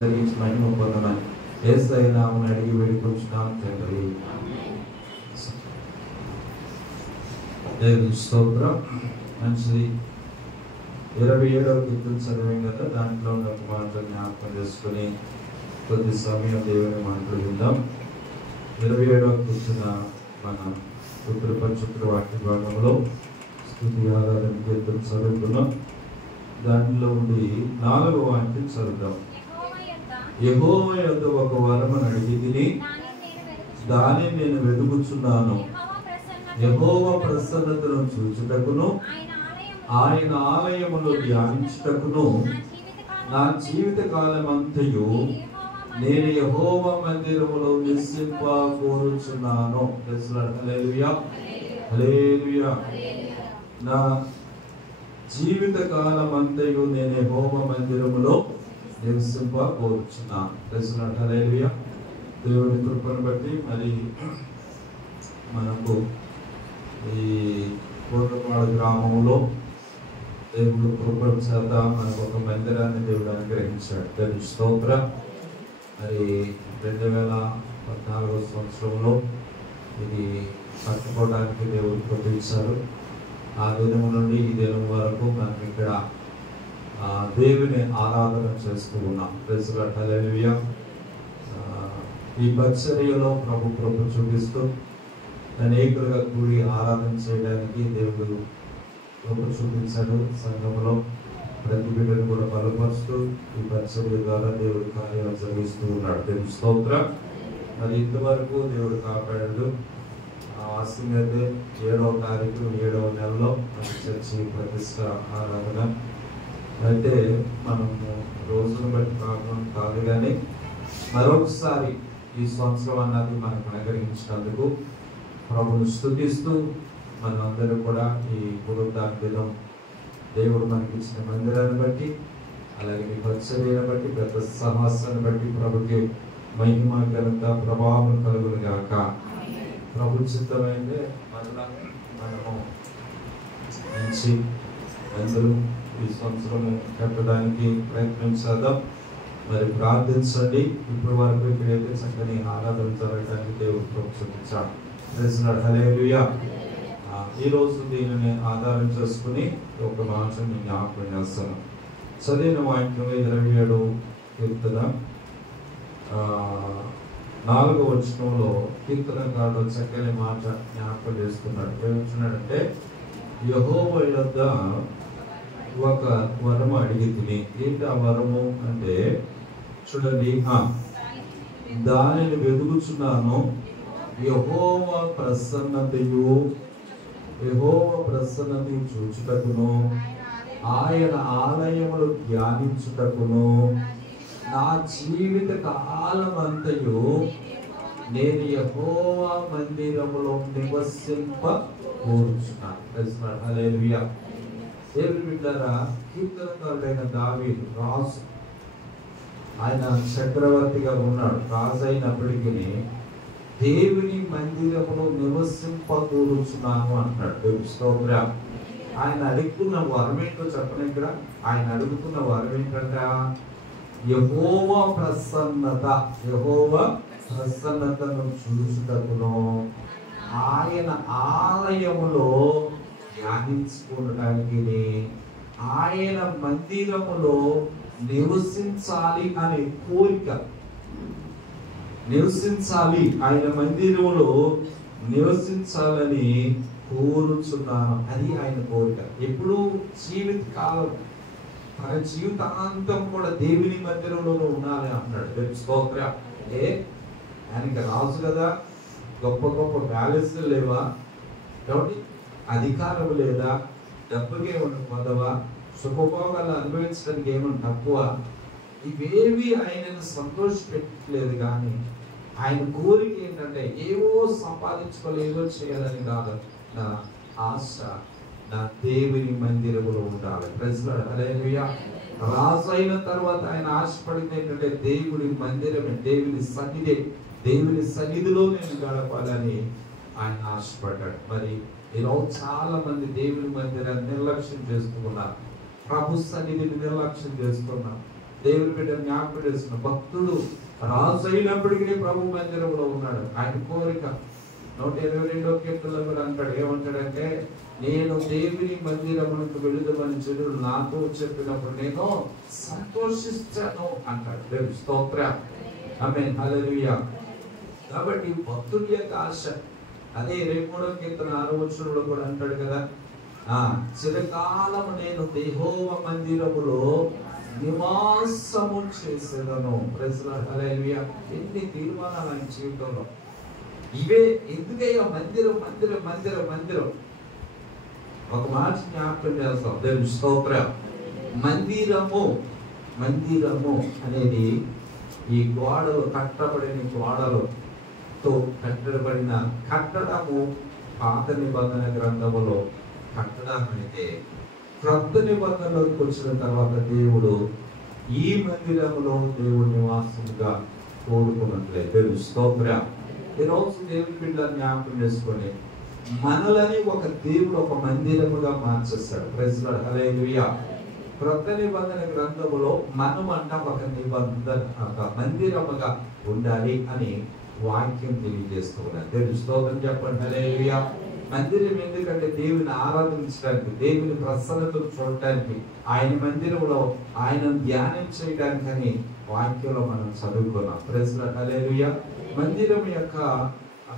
మహిమ పొందమని యేసయ్య నామమున అడిగి వేడుకొంచున్నాం తండ్రి. దేవుని స్తోత్రం. మంచిది. 27వ కీర్తన చదివాం కదా, దాంట్లో ఉన్న ఒక మాట జ్ఞాపకం చేసుకుని కొద్ది సమయం దేవుని మాటలు విందాం. 27వ కీర్తన మన ఉత్తరపరిచిత్ర వాక్య భాగంలో స్తుతి ఆరాధన కీర్తన చదువుకున్నాం. దానిలో ఉండి 4వ వాక్యం చదువుదాం. యెహోవా యొద్ద ఒక వరమును అడిగితిని, దానిని నేను వెతుకుచున్నాను. యెహోవా ప్రసన్నతను చూచుటకును ఆయన ఆలయములో ధ్యానించుటకును నా జీవిత కాలమంతయు నేను యెహోవా మందిరములో నివసింప కోరుచున్నాను. హల్లెలూయా, హల్లెలూయా. నా జీవిత కాలమంతయు నేను యెహోవా మందిరములో నివసింప కోరుచున్నాను. హల్లెలూయా. దేవుని కృపను బట్టి మరి మనకు ఈ కోటపాడు గ్రామంలో దేవుడు కృపణ చేత మనకు ఒక మందిరాన్ని దేవుడు అనుగ్రహించాడు. దేవుని స్తోత్రం. మరి 2014వ సంవత్సరంలో ఇది కట్టుకోవడానికి దేవుడు కృపించారు. ఆ దినం నుండి ఈ దినం వరకు మనం ఇక్కడ దేవుని ఆరాధన చేస్తూ ఉన్నాం. హల్లెలూయా. ఈ పరిచర్యలో ప్రభు కృప చూపిస్తూ అనేకులుగా కూడి ఆరాధన చేయడానికి దేవుడు కృప చూపించాడు. సంఘంలో ప్రతి బిడ్డను కూడా బలపరుస్తూ ఈ పరిచర్య ద్వారా దేవుడు కార్యాలు జరిగిస్తూ ఉన్నాడు. దేవుని స్తోత్రం. మరి ఇంతవరకు దేవుడు కాపాడాడు. ఆశంగా 7వ తారీఖు 7వ నెలలో మన చర్చి ప్రతిష్ట ఆరాధన అయితే మనము రోజును బట్టి కాదు కానీ మరొకసారి ఈ సంవత్సరం అన్నది మనకు అనుగ్రహించినందుకు ప్రభుని స్తుతిస్తూ మనందరూ కూడా ఈ పునరుద్ధాన దినం దేవుడు మనకి ఇచ్చిన మందిరాన్ని బట్టి అలాగే మీ పరిచర్యను బట్టి పెద్ద సహస్రాన్ని బట్టి ప్రభుకి మహిమ ఘనత ప్రభావం కలుగును గాక. ప్రభు చిత్తమైందే మనము మంచి అందరూ ఈ సంవత్సరము కట్టడానికి ప్రయత్నించేద్దాం. మరి ప్రార్థించండి. ఇప్పటి వరకు ఇక్కడైతే చక్కని ఆరాధన జరగడానికి దేవుడు కృప చూపించాడు. హల్లెలూయా. ఈ రోజు దీనిని ఆధారం చేసుకుని ఒక మాట నేను జ్ఞాపకం చేస్తాను. చదివిన వాక్యం 27వ కీర్తన 4వ వచనంలో కీర్తనకారుడు చక్కని మాట జ్ఞాపకం చేస్తున్నాడు. ఏమంటున్నాడంటే, యెహోవా యొద్ద ఒక వరము అడిగితిని. ఏంటి ఆ వరము అంటే చూడండి, దానిని వెతుకుచున్నాను. యెహోవా ప్రసన్నతయు చూచుటకును ఆయన ఆలయములు ధ్యానించుటకును నా జీవిత కాలమంతయు నేను యెహోవా మందిరములో నివసింప కోరుచున్నాను. హల్లెలూయా. దేవుని బిడ్డలారా, కీర్తనకారుడైన దావీదు రాజు, ఆయన చక్రవర్తిగా ఉన్నాడు. రాజు అయినప్పటికీ దేవుని మందిరములో నివసింప కోరుచున్నాను అంటున్నాడు. దేవుని స్తోత్రం. ఆయన అడుగుతున్న వరం ఏంటో చెప్పను. ఇక్కడ ఆయన అడుగుతున్న వరం ఏంటంట, యెహోవా ప్రసన్నతను చూచుటకును ఆయన ఆలయములో ధ్యానించుకోవడానికి ఆయన మందిరములో నివసించాలి అనే కోరిక. నివసించాలి, ఆయన మందిరములో నివసించాలని కోరుచున్నాను. అది ఆయన కోరిక. ఎప్పుడు జీవిత కాలం తన జీవితాంతం కూడా దేవుని మందిరంలోనే ఉండాలి అంటున్నాడు. స్తోత్రం. ఆయనకి రాజు కదా, గొప్ప గొప్ప ప్యాలెస్లు లేవా, కాబట్టి అధికారం లేదా, డబ్బుకి ఏమన్నా పొందవా, సుఖభోగాలు అనుభవించడానికి ఏమన్నా తక్కువ, ఇవేవి ఆయనను సంతోషపెట్టలేదు. కానీ ఆయన కోరిక ఏంటంటే ఏవో సంపాదించుకోవాలి, ఏదో చేయాలని కాదు. నా ఆశ నా దేవుని మందిరములో ఉండాలి. హల్లెలూయా. రాజు అయిన తర్వాత ఆయన ఆశపడింది ఏంటంటే దేవుని మందిరమే, దేవుని సన్నిధిలో నేను గడపాలని ఆయన ఆశపడ్డాడు. మరి ఈరోజు చాలా మంది దేవుని మందిరాన్ని నిర్లక్ష్యం చేస్తూ ఉన్నారు. ప్రభు సన్నిధిని నిర్లక్ష్యం చేస్తున్నారు. దేవుని బిడ్డ జ్ఞాపకం చేస్తున్న భక్తుడు రాజు అయినప్పటికీ ప్రభు మందిరంలో ఉన్నాడు. ఆయన కోరిక 122వ కీర్తనలో కూడా అంటాడు, ఏమంటాడంటే, నేను దేవుని మందిరమునకు వెళుదమని జనులు నాతో చెప్పినప్పుడు నేను సంతోషిస్తాను అంటాడు. దేవుని స్తోత్రం. ఆమేన్, హల్లెలూయా. కాబట్టి భక్తుడి యొక్క ఆశ అదే 23వ కీర్తన 6వ వచనంలో కూడా అంటాడు కదా, చిరకాలము నేను యెహోవా మందిరములో నివాసము చేసేదను. ప్రైజ్ లార్డ్, హల్లెలూయా. ఎన్ని తీర్మానాలు ఆయన జీవితంలో. ఇవే ఎందుకయ్యా మందిరం మందిరం మందిరం మందిరం. ఒక మాట జ్ఞాపకం చేస్తాం. దేవుని స్తోత్రం. మందిరము మందిరము అనేది ఈ గోడలు కట్టబడిన గోడలతో కట్టబడిన కట్టడము. పాత నిబంధన గ్రంథములో కట్టడం అయితే క్రొత్త నిబంధనలోకి వచ్చిన తర్వాత దేవుడు ఈ మందిరములో దేవుడు నివాసముగా కోరుకున్నట్లే. దేవుని స్తోత్రం. ఈరోజు దేవుని బిడ్డలను జ్ఞాపకం చేసుకొని మనలని ఒక దేవుడు ఒక మందిరముగా మార్చేస్తాడు. ప్రైజ్ లార్డ్, హల్లెలూయా. క్రొత్త నిబంధన గ్రంథములో మనం అంట ఒక నిబంధన ఒక మందిరముగా ఉండాలి అని వాక్యం తెలియజేస్తూ ఉన్నారు. దేవుని స్తోత్రం చెప్పండి, హల్లెలూయా. మందిరం ఎందుకంటే దేవుని ఆరాధించడానికి, దేవుని ప్రసన్నతను చూడటానికి, ఆయన మందిరంలో ఆయన ధ్యానం చేయడానికి అని వాక్యంలో మనం చదువుకున్నాం. ప్రైజ్ లార్డ్, హల్లెలూయా. మందిరం యొక్క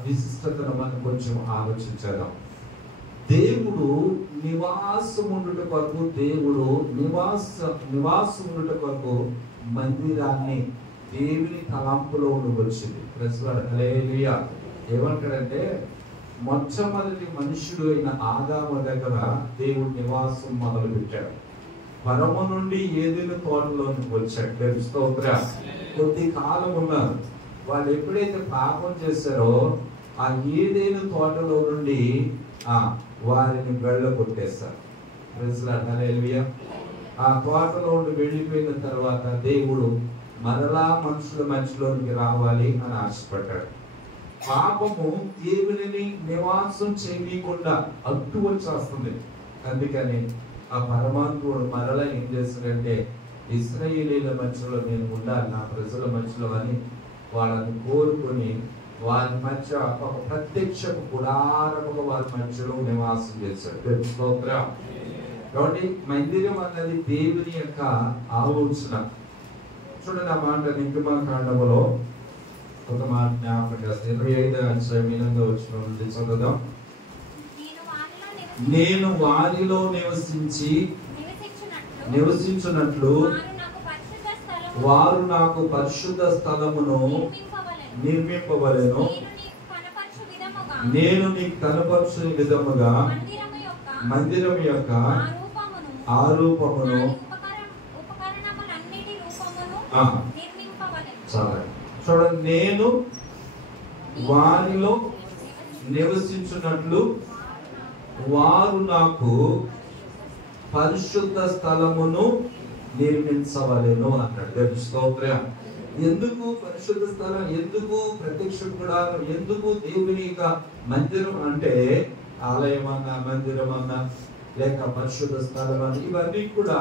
విశిష్టతను మనం కొంచెం ఆలోచించాం. దేవుడు నివాసం ఉండుట కొరకు, దేవుడు నివాసం ఉండుట కొరకు మందిరాన్ని దేవుని తలంపులో వచ్చింది. ప్రైజ్ లార్డ్, హల్లెలూయా. ఏమంటాడంటే, మొట్టమొదటి మనుషుడు అయిన ఆదాము దగ్గర దేవుడు నివాసం మొదలు పెట్టాడు. పరమ నుండి ఏదైనా తోటలోనికి వచ్చాడు. దేవుని స్తోత్రం. కొద్ది కాలం ఉన్నారు. వాళ్ళు ఎప్పుడైతే పాపం చేశారో ఆ ఏదైనా తోటలో నుండి వారిని వెళ్ళగొట్టేస్తారు. ప్రైజ్ లార్డ్, హల్లెలూయా. ఆ తోటలో నుండి వెళ్ళిపోయిన తర్వాత దేవుడు మరలా మనుషుల మధ్యలోనికి రావాలి అని ఆశపడ్డాడు. పాపము దేవుని నివాసం చేయకుండా అడ్డు వచ్చేస్తుంది. అందుకని ఆ పరమాత్ముడు మరలా ఏం చేస్తాడంటే, ఇశ్రాయేలీయుల మధ్యలో నేను ఉండాలి, నా ప్రజల మధ్యలో అని వాళ్ళని కోరుకొని వారి మధ్య ఒక ప్రత్యక్ష గుడారముగా వారి మధ్యలో నివాసం చేశాడు. స్తోత్రం. కాబట్టి మందిరం అన్నది దేవుని యొక్క ఆలోచన. చూడండి, ఆ మాట నిర్గమకాండములో ఒక మాట జ్ఞాపకం చేస్తే 25వ అధ్యాయం 8వ వచనం నుండి చదువుదాం. నేను వారిలో నివసించున్నట్లు వారు నాకు పరిశుద్ధ స్థలమును నిర్మింపవలెను. నేను నీకు కనపరచు విధముగా మందిరం యొక్క ఆ రూపమును చాలా చూడండి. నేను వారిలో నివసించున్నట్లు వారు నాకు పరిశుద్ధ స్థలమును నిర్మించవలెను అన్నాడు. దేవుని స్తోత్రం. ఎందుకు పరిశుద్ధ స్థలం, ఎందుకు ప్రత్యక్ష గుడారం, ఎందుకు దేవుని యొక్క మందిరం అంటే, ఆలయం అన్నా మందిరం అన్నా లేక పరిశుద్ధ స్థలం అన్న ఇవన్నీ కూడా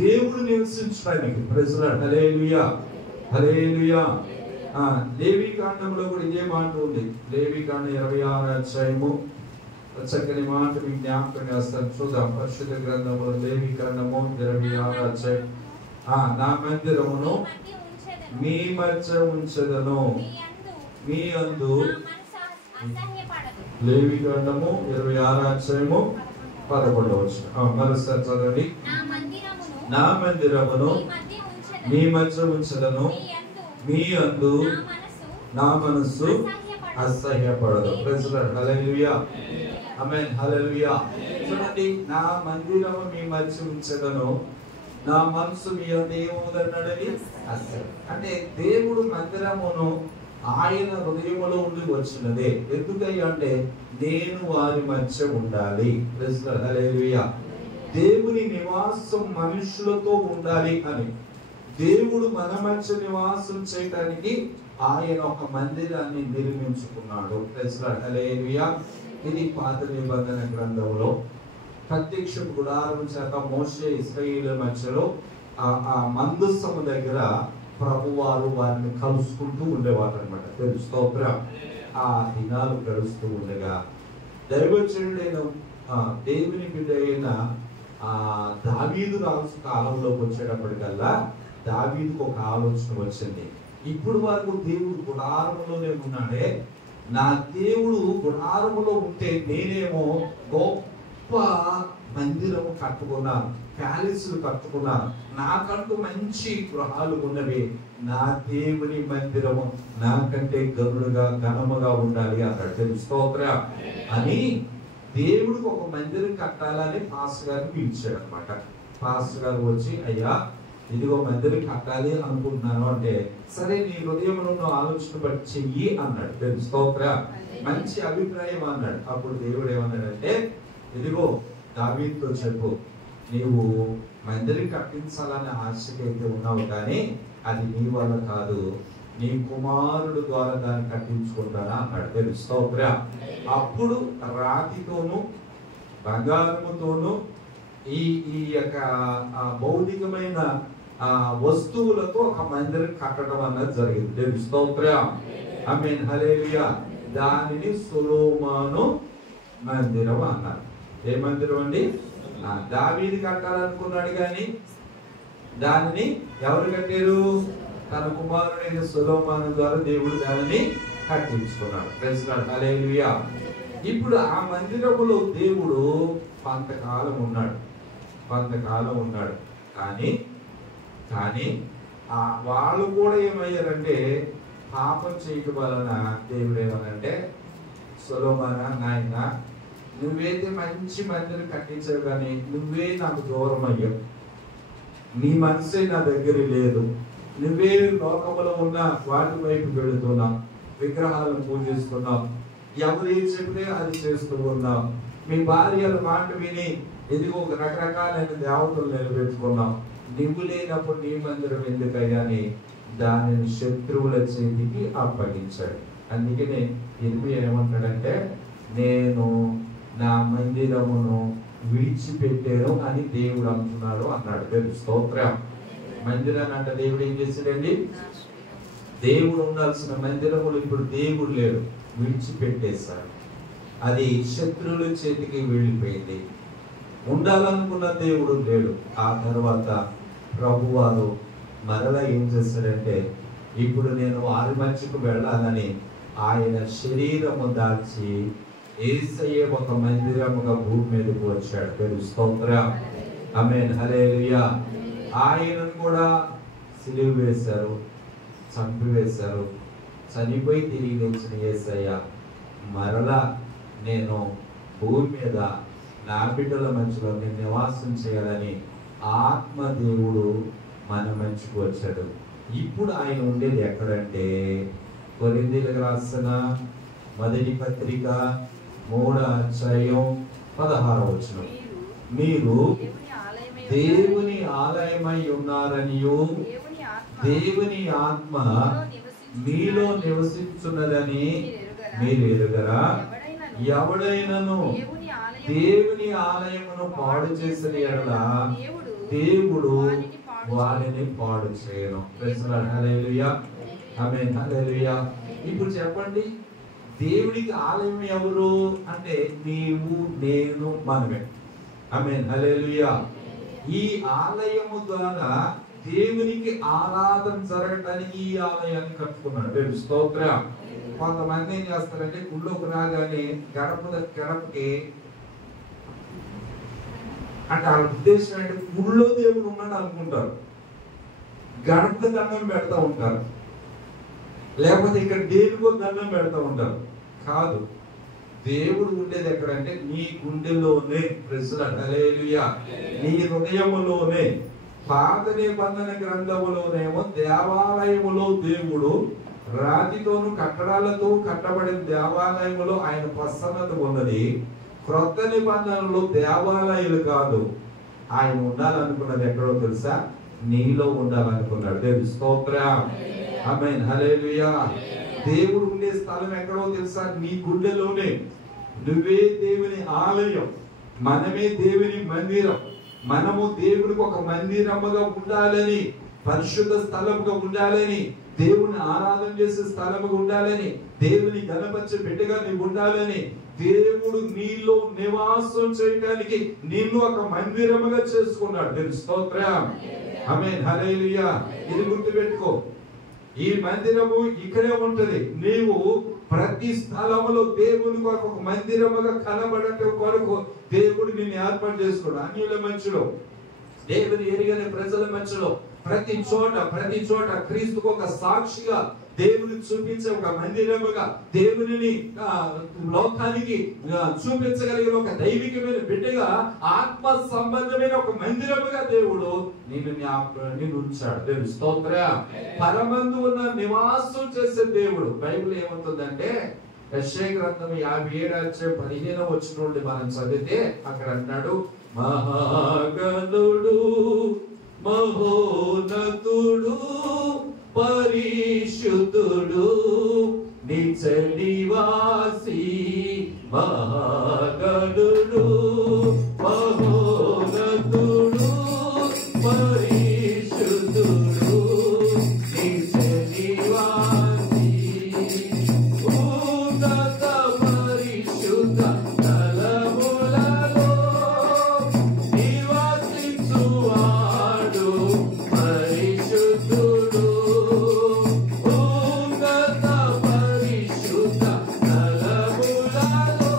దేవుడు నివసించడానికి. ప్రైజ్ లార్డ్, హల్లెలూయా, హల్లెలూయా. లేవీకాండంలో కూడా ఇదే మాట ఉంది. లేవీకాండం 26వ అధ్యాయము చక్కని మాట మీకు జ్ఞాపకం చేస్తాను. చూద్దాం. పరిశుద్ధ గ్రంథంలో లేవీకాండము 26వ అధ్యాయం. నా మందిరమును మీ మధ్య ఉంచెదను, మీ అందు. లేవీకాండము 26వ అధ్యాయము 11వ వచనం మరోసారి చదవండి. నా మందిరమును మీ మధ్య ఉంచెదను, మీ అందు నా మనస్సు అసహ్యపడదు. ప్రైజ్ లార్డ్, హల్లెలూయా, ఆమేన్, హల్లెలూయా. చూడండి, నా మందిరము మీ మధ్య ఉంచెదను, నా మనసు మీ అందు ఏమవుదన్నాడని అసహ్యం. అంటే దేవుడు మందిరమును ఆయన హృదయములో ఉండి వచ్చినదే. ఎందుకయ్యా అంటే, నేను వారి మధ్య ఉండాలి. ప్రైజ్ లార్డ్, హల్లెలూయా. దేవుని నివాసం మనుషులతో ఉండాలి అని, దేవుడు మన మధ్య నివాసం చేయడానికి ఆయన ఒక మందిరాన్ని నిర్మించుకున్నాడు. ప్రైజ్ లార్డ్, హల్లెలూయా. ఇది పాత నిబంధన గ్రంథంలో ప్రత్యక్ష గుడారం చేత మోషే ఇశ్రాయేలు మధ్యలో ఆ మందస్సము దగ్గర ప్రభువారు వారిని కలుసుకుంటూ ఉండేవారు అనమాట. తెలుసు స్తోత్రం. ఆ దినాలు గడుస్తూ ఉండగా దైవజనుడైన దేవుని బిడ్డ అయిన దావీదు రాజు కాలంలోకి వచ్చేటప్పటికల్లా దావీదుకు ఒక ఆలోచన వచ్చింది. ఇప్పుడు వరకు దేవుడు గుడారములోనే ఉన్నాడే, నా దేవుడు గుడారములో ఉంటే నేనేమో గొప్ప మందిరము కట్టుకున్నాను, ప్యాలెస్లు కట్టుకున్నాను, నాకంటూ మంచి గృహాలు ఉన్నవి, నా దేవుని మందిరము నాకంటే గనుడుగా ఘనముగా ఉండాలి అన్నాడు. తెలుసు స్తోత్రం. అని దేవుడికి ఒక మందిరం కట్టాలని పాస్టర్ గారిని పిలిచాడు అనమాట. పాస్టర్ గారు వచ్చి, అయ్యా ఇదిగో మందిరం కట్టాలి అనుకుంటున్నాను అంటే, సరే నీ హృదయంలో ఆలోచన బట్టి చెయ్యి అన్నాడు. తెలుసు స్తోత్రం. మంచి అభిప్రాయం అన్నాడు. అప్పుడు దేవుడు ఏమన్నాడంటే, ఇదిగో దావీదుతో చెప్పు, నీవు మందిరం కట్టించాలనే ఆశకైతే ఉన్నావు కానీ అది నీ వల్ల కాదు, నీ కుమారుడు ద్వారా దాన్ని కట్టించుకుంటానా అన్నాడు. తెలుసు స్తోత్రం. అప్పుడు రాతితోను బంగారముతోను ఈ యొక్క భౌతికమైన వస్తువులతో ఒక మందిరం కట్టడం అన్నది జరిగింది. తెలుసు స్తోత్రం. ఆమేన్ హల్లెలూయా. దానిని సొలొమోను మందిరం అన్నారు. ఏ మందిరం అండి? దావీదు కట్టాలనుకున్నాడు కానీ దానిని ఎవరు కట్టారు? తన కుమారుడైన సొలొమోను ద్వారా దేవుడు దానిని కట్టించుకున్నాడు. Praise lord. హల్లెలూయా. ఇప్పుడు ఆ మందిరములో దేవుడు కొంతకాలం ఉన్నాడు కానీ వాళ్ళు కూడా ఏమయ్యారంటే, పాపం చేయటం వలన దేవుడు ఏమనంటే, సొలొమోను నాయన నువ్వైతే మంచి మందిరం కట్టించావు కానీ నువ్వే నాకు దూరం అయ్యావు, నీ మనసే నా దగ్గర లేదు, నువ్వే లోకములో ఉన్న వాటి వైపు వెళుతున్నావు, విగ్రహాలను పూజిస్తున్నావు, ఎవరు ఏం చెప్తే అది చేస్తూ ఉన్నావు, మీ భార్యల మాట విని ఇదిగో రకరకాలైన దేవతలు నిలబెట్టుకున్నావు, నువ్వు లేనప్పుడు నీ మందిరం ఎందుకయ్యాని దానిని శత్రువుల చేతికి అప్పగించాడు. అందుకనే ఇర్మియా ఏమంటాడంటే, నేను నా మందిరమును విడిచిపెట్టాను అని దేవుడు అంటున్నాడు అన్నాడు. తెలుసు స్తోత్రం. మందిరాన్ని అంటే దేవుడు ఏం చేశాడండి? దేవుడు ఉండాల్సిన మందిరములు ఇప్పుడు దేవుడు లేడు, విడిచిపెట్టేశాడు. అది శత్రువుల చేతికి వెళ్ళిపోయింది. ఉండాలనుకున్న దేవుడు లేడు. ఆ తర్వాత ప్రభువారు మరలా ఏం చేశాడంటే, ఇప్పుడు నేను వారి మధ్యకు వెళ్ళాలని ఆయన శరీరము దాల్చి యేసయ్య ఒక మందిరముగా భూమి మీదకు వచ్చాడు. తెలుసు స్తోత్రం. ఆమేన్ హల్లెలూయా. ఆయనను కూడా సిలువ వేశారు, చంపివేశారు. చనిపోయి తిరిగి లేచిన యేసయ్య మరలా నేను భూమి మీద నా బిడ్డల మధ్యలో నేను నివాసం చేయాలని ఆత్మదేవుడు మన మధ్యకు వచ్చాడు. ఇప్పుడు ఆయన ఉండేది ఎక్కడంటే, కొరింథీయులకు రాసిన మొదటి పత్రిక 3వ అధ్యాయం 16వ వచనం, మీరు దేవుని ఆలయమై ఉన్నారనియు దేవుని ఆత్మ మీలో నివసించున్నదని మీరు ఎరుగరా? ఎవడైనను దేవుని ఆలయమును పాడు చేసిన యెడల దేవుడు వారిని పాడు చేయను. Praise lord. Hallelujah. Amen hallelujah. ఇప్పుడు చెప్పండి, దేవుడికి ఆలయం ఎవరు అంటే నీవు, నేను, మనమే. ఆమేన్ హల్లెలూయా. ఈ ఆలయము ద్వారా దేవునికి ఆరాధన జరగడానికి ఈ ఆలయాన్ని కట్టుకున్నాడు. తెలుసు స్తోత్రం. కొంతమంది ఏం చేస్తారంటే, గుళ్ళోకి రాగానే గడపకి అంటే వాళ్ళ ఉద్దేశం అంటే గుళ్ళో దేవుడు ఉన్నాడు అనుకుంటారు, గడప దండం పెడతా ఉంటారు, లేకపోతే ఇక్కడ దేవుడికో దండం పెడతా ఉంటారు. కాదు, దేవుడు ఉండేది ఎక్కడంటే నీ గుండెల్లోనే. Praise lord. హల్లెలూయా. నీ హృదయములోనే. పాత నిబంధన గ్రంథములోనేమో దేవాలయములో దేవుడు రాతితోను కట్టడాలతో కట్టబడిన దేవాలయములో ఆయన ప్రసన్నత ఉన్నది. క్రొత్త నిబంధనలో దేవాలయాలు కాదు, ఆయన ఉండాలనుకున్నది ఎక్కడో తెలుసా? నీలో ఉండాలనుకున్నాడు. దేవుని స్తోత్రం. ఆమేన్ హల్లెలూయా. దేవుడు ఉండే స్థలం ఎక్కడో తెలుసా? నీ గుండెలోనే. నువ్వే దేవుని ఆలయం, మనమే దేవుని మందిరం. మనము దేవునికి ఒక మందిరముగా ఉండాలని, పరిశుద్ధ స్థలముగా ఉండాలని, దేవుని ఆరాధన చేసే స్థలముగా ఉండాలని, దేవుని గణపరిచే బిడ్డగా నీవు ఉండాలని, దేవుడు నీలో నివాసం చేయడానికి నిన్ను ఒక మందిరముగా చేసుకున్నాడు. దేవుని స్తోత్రం. ఆమేన్. హల్లెలూయా. ఇది గుర్తుపెట్టుకో, ఈ మందిరము ఇక్కడే ఉంటది. నీవు ప్రతి స్థలములో దేవునికి ఒక మందిరముగా కనబడటం కొరకు దేవుడు నిన్ను ఏర్పాటు చేసుకున్నాడు. అన్యుల మధ్యలో, దేవుని ఎరిగిన ప్రజల మధ్యలో, ప్రతి చోట క్రీస్తుకు ఒక సాక్షిగా దేవుని చూపించే ఒక మందిరముగా, దేవునిని లోకానికి చూపించగలిగిన ఒక దైవికమైన బిడ్డగా, ఆత్మ సంబంధమైన ఒక మందిరముగా దేవుడు నిన్ను ఉంచాడు. దేవుని స్తోత్రం. పరమందు ఉన్న నివాసం చేసే దేవుడు. బైబిల్ ఏమంటుందంటే, యెషయా గ్రంథం 57:15 నుండి మనం చదివితే అక్కడ అంటాడు, మహాగణుడు మహోన్నతుడు పరిశుద్ధుడు నిత్య నివాసి మహాగణుడు మహోన్నతుడు పరిశుద్ధుడు నిత్య నివాసి ఉన్నత పరిశుద్ధ స్థలములలో నివాసించువాడు పరిశుద్ధుడు. ఉన్నత పరిశుద్ధ స్థలములలో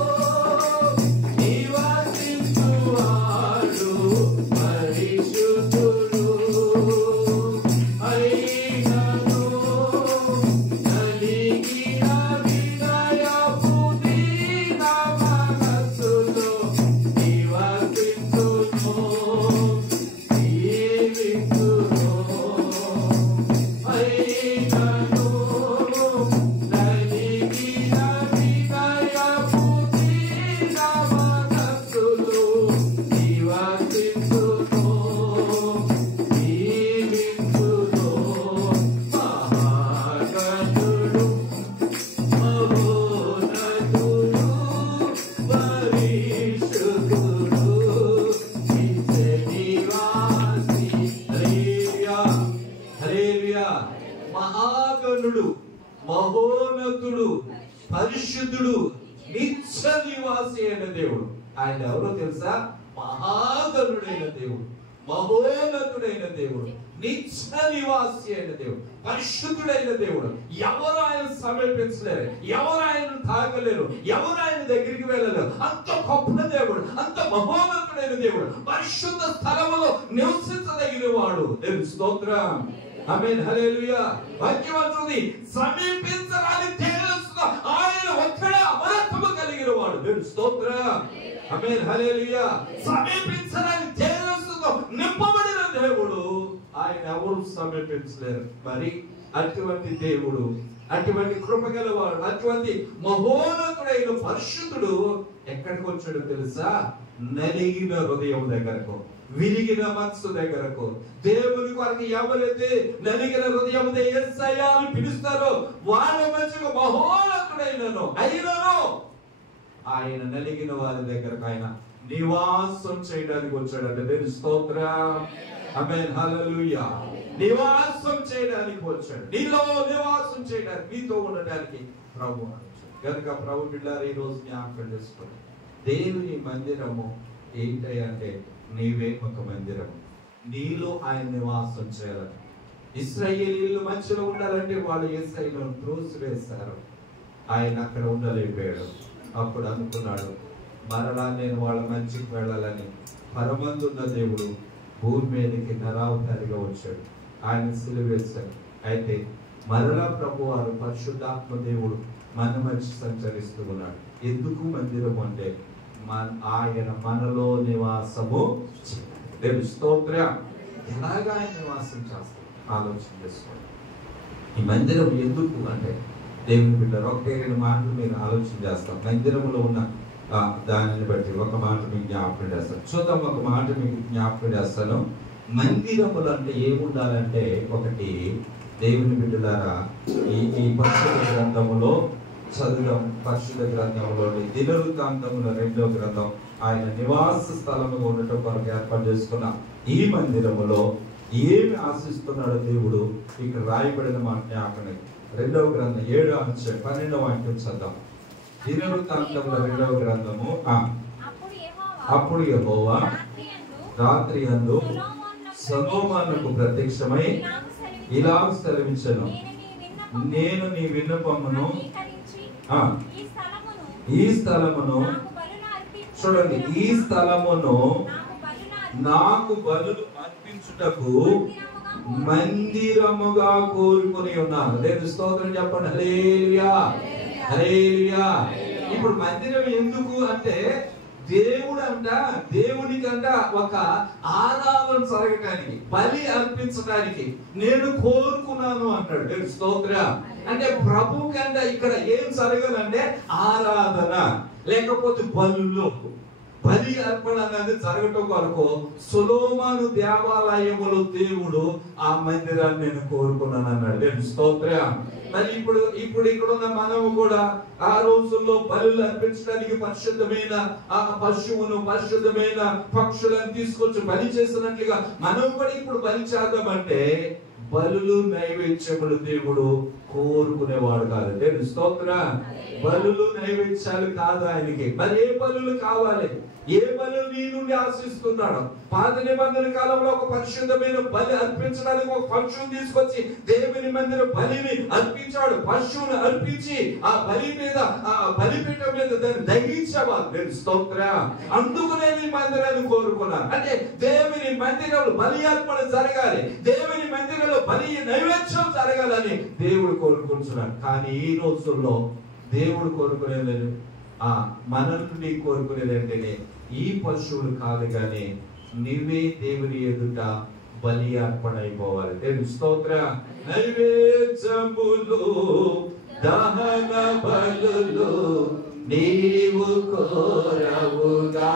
నివాసించువాడు పరిశుద్ధుడు. అయినను నలిగిన వినయము దీన మనస్సులో నివసించును జీవించును. అయినను నలిగిన వినయము దీన మనస్సులో నివసించును జీవించును. మహాగణుడు మహోన్నతుడు పరిశుద్ధుడు నిత్య నివాసి. హల్లెలూయా. హల్లెలూయా. మహాగణుడు మహోన్నతుడు పరిశుద్ధుడు నిత్య నివాసి అయిన దేవుడు. ఆయన ఎవరో తెలుసా? మహాగణుడైన దేవుడు, మహోన్నతుడైన దేవుడు, నిత్య నివాసి అయిన దేవుడు, పరిశుద్ధుడైన దేవుడు. ఎవరు ఆయన సమీపించలేరు, ఎవరు ఆయన తాగలేరు, ఎవరు ఆయన దగ్గరికి వెళ్ళలేరు. అంత గొప్ప దేవుడు, అంత మహోన్నతుడైన దేవుడు, పరిశుద్ధ స్థలములో నివసించదగిన వాడు. దేవుని స్తోత్రం. ఆమేన్. హల్లెలూయా. వాక్యం అంటుంది, సమీపించరాని తేజస్సుతో ఆయన ఒక్కడే అమరత్వము కలిగిన వాడు. దేవుని స్తోత్రం. ఆమేన్. హల్లెలూయా. సమీపించరాని తేజస్సుతో నింపబడిన దేవుడు, ఆయన ఎవరు సమీపించలేరు. మరి అటువంటి దేవుడు, అటువంటి కృపగలవాడు, అటువంటి మహోన్నతుడైన పరిశుద్ధుడు ఎక్కడికి వచ్చాడో తెలుసా? నలిగిన హృదయం దగ్గరకు, విరిగిన మనసు దగ్గరకు. దేవుని కొరకు ఎవరైతే నలిగిన హృదయంతో యేసయ్య అని పిలుస్తారో వాళ్ళ మధ్యలో మహోన్నతుడైనను అయినను ఆయన నలిగిన వారి దగ్గరకు ఆయన నివాసం చేయడానికి వచ్చాడంటే. దేవుని స్తోత్రం. ఆమేన్. హల్లెలూయా. నివాసం చేయడానికి వచ్చాడు, నీలో నివాసం చేయడానికి, నీతో ఉండడానికి ప్రభు వచ్చాడు. కనుక ప్రభు బిడ్డలారా, ఈ రోజు జ్ఞాపకం చేసుకోండి, దేవుని మందిరము ఏంటంటే నీవే ఒక మందిరము. నీలో ఆయన నివాసం చేయాలని. ఇశ్రాయేలీయుల మధ్యలో ఉండాలంటే వాళ్ళు యేసయ్యను త్రోసివేశారు. ఆయన అక్కడ ఉండలేకపోయాడు. అప్పుడు అనుకున్నాడు, మరలా నేను వాళ్ళ మంచికి వెళ్ళాలని. పరమందున్న దేవుడు భూమి మీదకి నరావతారిగా వచ్చాడు, ఆయన సిలువేశాడు. అయితే మరలా ప్రభు వారు పరిశుద్ధాత్మ దేవుడు మన మధ్య సంచరిస్తూ ఉన్నాడు. ఎందుకు మందిరం అంటే ఆయన మనలో నివాసము. దేవుని స్తోత్రం. ఎలాగా ఆయన నివాసం చేస్తాం ఆలోచన చేసుకోండి. ఈ మందిరం ఎందుకు అంటే, దేవుని బిడ్డలు ఒకటే రెండు మాటలు మీరు ఆలోచన చేస్తాం. మందిరంలో ఉన్న దానిని బట్టి ఒక మాట మీకు జ్ఞాపకం చేస్తాను. చూద్దాం, ఒక మాట మీకు జ్ఞాపకం చేస్తాను. మందిరములు అంటే ఏముండాలంటే, ఒకటి దేవుని బిడ్డలారా, ఈ పరిశుద్ధ గ్రంథములో చదువుదాం. పరిశుద్ధ గ్రంథంలోని దినవృత్తాంతముల 2వ గ్రంథం ఆయన నివాస స్థలముగా ఉండటం కొరకు ఏర్పాటు చేసుకున్న ఈ మందిరములో ఏమి ఆశిస్తున్నాడు దేవుడు ఇక్కడ రాయబడిన మాట జ్ఞాపకం. 2వ గ్రంథం 7వ అధ్యాయం 12వ వాక్యం చదువు. దినవృత్తాంతముల 2వ గ్రంథము. అప్పుడు యెహోవా రాత్రి యందు సొలొమోనుకు ప్రత్యక్షమై ఇలా సెలవించెను, నేను నీ విన్నపమును ఈ స్థలమును చూడండి, ఈ స్థలమును నాకు బలులు అర్పించుటకు మందిరముగా కోరుకుని ఉన్నాను. దేవుని స్తోత్రం చెప్పండి. హల్లెలూయా, హల్లెలూయా. ఇప్పుడు మందిరం ఎందుకు అంటే దేవునికంట ఒక ఆరాధన జరగటానికి, బలి అర్పించడానికి నేను కోరుకున్నాను అంటాడు. దేవుని స్తోత్రం. అంటే ప్రభు కంట ఇక్కడ ఏం జరగాలంటే ఆరాధన, లేకపోతే బలులు, బలి అర్పణ అనేది జరగటం కొరకు సొలొమోను దేవాలయములో దేవుడు ఆ మందిరాన్ని నేను కోరుకున్నాను అన్నాడు. దేవుని స్తోత్రం. మరి ఇప్పుడు ఇక్కడ ఉన్న మనము కూడా ఆ రోజుల్లో బలులు అర్పించడానికి పరిశుద్ధమైన ఆ పశువును, పరిశుద్ధమైన పక్షులను తీసుకొచ్చి బలి చేసినట్లుగా మనం కూడా ఇప్పుడు బలి చేద్దామంటే బలులు నైవేద్యములు దేవుడు కోరుకునేవాడు కాదు. దేవుని స్తోత్రం. బలులు నైవేద్యాలు కాదు ఆయనకి. మరి ఏ బలులు కావాలి? ఏ బలులు నీ నుండి ఆశిస్తున్నాడు? పాత నిబంధన కాలంలో ఒక పరిశుద్ధమైన బలి అర్పించడానికి ఒక పశువుని తీసుకొచ్చి దేవుని మందిర బలిని అర్పించాడు. పశువుని అర్పించి ఆ బలి మీద, ఆ బలిపీఠం మీద దాన్ని దహించేవాడు. దేవుని స్తోత్రం. అందుకు నేను ఈ మందిరాన్ని కోరుకున్నాను. అంటే దేవుని మందిరంలో బలి అర్పణ జరగాలి, దేవుని మందిరంలో బలి నైవేద్యం జరగాలని దేవుడు కోరుకుంటున్నాడు. కానీ ఈ రోజుల్లో దేవుడు కోరుకునేది మన నుండి కోరుకునేది అంటేనే ఈ పశువులు కాదు, కానీ నీవే దేవుని ఎదుట బలి అర్పణ అయిపోవాలి. దేవుని స్తోత్రం. నైవేద్యములు, దహన బలులు నీవు కోరవుగా,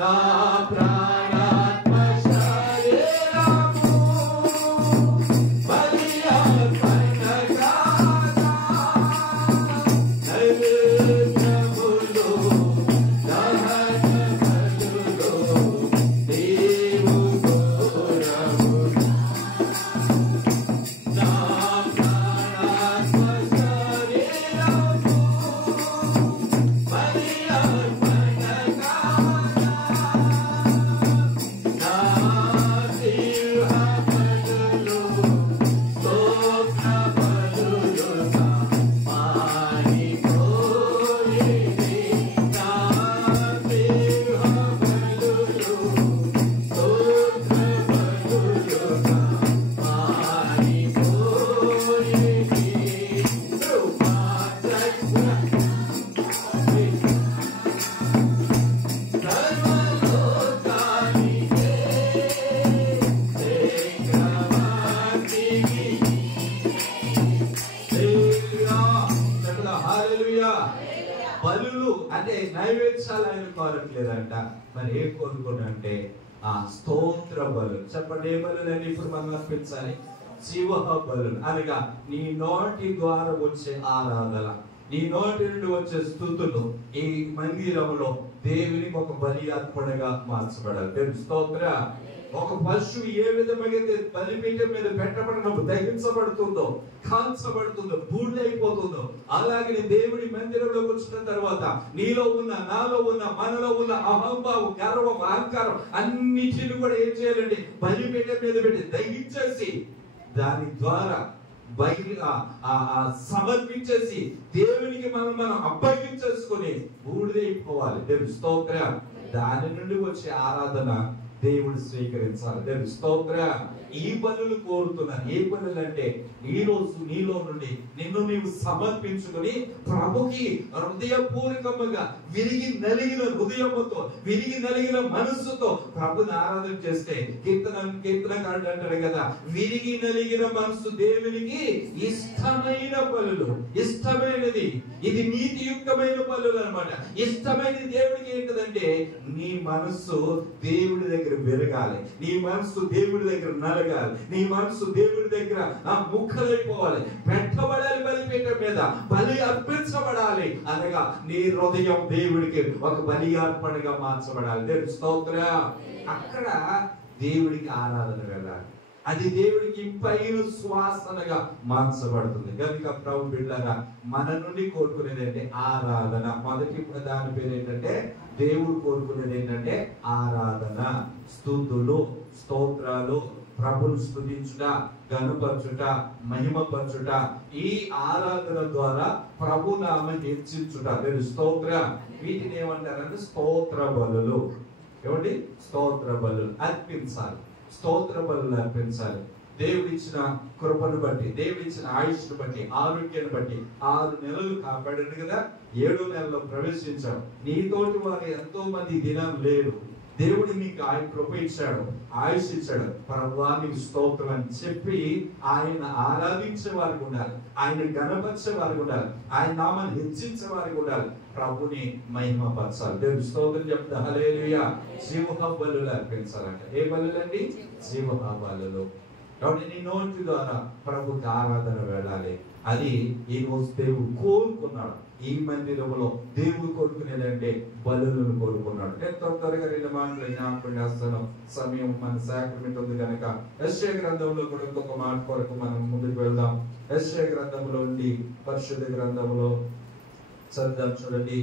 నా ప్రాణాత్మ శరీరము బలి అర్పణగా, నైవేద్యములు, దహన బలులు నీవు కోరవుగా, నా ప్రాణాత్మ శరీరము బలి అర్పణగా, నా జీవ బలులు, స్తోత్ర బలులుగా మారిపోయిరి, నా జీవ బలులు, స్తోత్ర బలులుగా మారిపోయిరి. సర్వలోకానికే చక్రవర్తికి. హల్లెలూయా. బలులు అంటే నైవేద్యాలు ఆయన కోరట్లేదంట. మరి ఏం కోరుకున్నంటే ఆ స్తోత్ర బలు. చెప్పండి, ఏ బలులని ఇప్పుడు మనం అర్పించాలి? శివ బలు అనగా నీ నోటి ద్వారా వచ్చే ఆరాధన, నీ నోటి నుండి వచ్చే స్తుతులు ఈ మందిరంలో దేవునికి ఒక బలి అర్పణగా మార్చబడాలి. దేవుని స్తోత్రం. ఒక పశువు ఏ విధంగా బలిపీఠం మీద పెట్టబడినప్పుడు దహించబడుతుందో, కాల్చబడుతుందో, బూడిదైపోతుందో, అలాగే దేవుడి మందిరంలోకి వచ్చిన తర్వాత నీలో ఉన్న, నాలో ఉన్న, మనలో ఉన్న అహంభావం, గర్వం, అహంకారం అన్నిటిని కూడా ఏం చేయాలండి? బలిపీఠం మీద పెట్టి దహించేసి దాని ద్వారా సమర్పించేసి దేవునికి మనం అప్పగించేసుకుని బూడిదైపోవాలి. దేవుని స్తోత్రం. దాని నుండి వచ్చే ఆరాధన దేవుడు స్వీకరించాలి. దేవుని స్తోత్రం. ఈ బలులు కోరుతున్నాను. ఏ బలులు అంటే ఈ రోజు నీలో నుండి నిన్ను నీవు సమర్పించుకుని ప్రభుకి హృదయపూర్వకంగా విరిగి నలిగిన హృదయముతో, విరిగి నలిగిన మనస్సుతో ప్రభుని ఆరాధన చేస్తే కీర్తనకారుడు అంటాడు కదా, విరిగి నలిగిన మనస్సు దేవునికి ఇష్టమైన బలులు. ఇష్టమైనది ఇది నీతియుక్తమైన బలులు అన్నమాట. ఇష్టమైనది దేవుడికి ఏంటంటే నీ మనస్సు దేవుడి దగ్గర దగ్గర విరగాలి, నీ మనసు దేవుడి దగ్గర నలగాలి, నీ మనసు దేవుడి దగ్గర ముక్కలైపోవాలి, పెట్టబడాలి, బలిపీఠం మీద బలి అర్పించబడాలి. అనగా నీ హృదయం దేవుడికి ఒక బలి అర్పణగా మార్చబడాలి. దేవుని స్తోత్రం. అక్కడ దేవుడికి ఆరాధన వెళ్ళాలి, అది దేవుడికి ఇంపైన సువాసనగా మార్చబడుతుంది. కనుక ప్రభు బిడ్డలారా, మన నుండి కోరుకునేది అంటే ఆరాధన. మొదటి దాని పేరు ఏంటంటే, దేవుడు కోరుకునేది ఏంటంటే ఆరాధన, స్తుతులు, స్తోత్రాలు, ప్రభుని స్తుతించుట, గనుపరచుట, మహిమపరచుట. ఈ ఆరాధన ద్వారా ప్రభు నామం హెచ్చించుట. స్తోత్ర. వీటిని ఏమంటారంటే స్తోత్ర బలులు. ఏమండి? స్తోత్ర బలులు అర్పించాలి, స్తోత్ర బలులు అర్పించాలి. దేవుడిచ్చిన కృపను బట్టి, దేవుడిచ్చిన ఆయుష్ను బట్టి, ఆరోగ్యాన్ని బట్టి 6 నెలలు కాపాడాడు కదా, 7వ నెలలో ప్రవేశించాడు. నీతోటి వారు ఎంతో మంది దినం లేరు. దేవుడు నీకు ఆయన కృప ఇచ్చాడు, ఆయుష్ ఇచ్చాడు. ప్రభువా నీకు స్తోత్రం అని చెప్పి ఆయన ఆరాధించే వారికి ఉండాలి, ఆయన గణపరిచే వారికి ఉండాలి, ఆయన నామాన్ని హెచ్చించే వారికి ఉండాలి, ప్రభుని మహిమపరచాలి. దేవుడు స్తోత్రం చెప్తా. హల్లెలూయా. సింహ బలులు అర్పించాలంట. ఏ బలులండి? సింహ బలులు. కాబట్టి నీ నోటి ద్వారా ప్రభుకి ఆరాధన వెళ్ళాలి. అది ఈ రోజు దేవుడు కోరుకున్నాడు. ఈ మందిరంలో దేవుడు కోరుకునేదంటే బలులను కోరుకున్నాడు. నేను త్వరగా 2 మాటలు జ్ఞాపకం చేస్తాను, సమయం మన సాక్రమెంట్ ఉంది కనుక. యెషయా గ్రంథంలో కూడా ఇంకొక మాట కొరకు మనం ముందుకు వెళ్దాం. యెషయా గ్రంథంలో నుండి పరిశుద్ధ గ్రంథంలో చదువుదాం. చూడండి,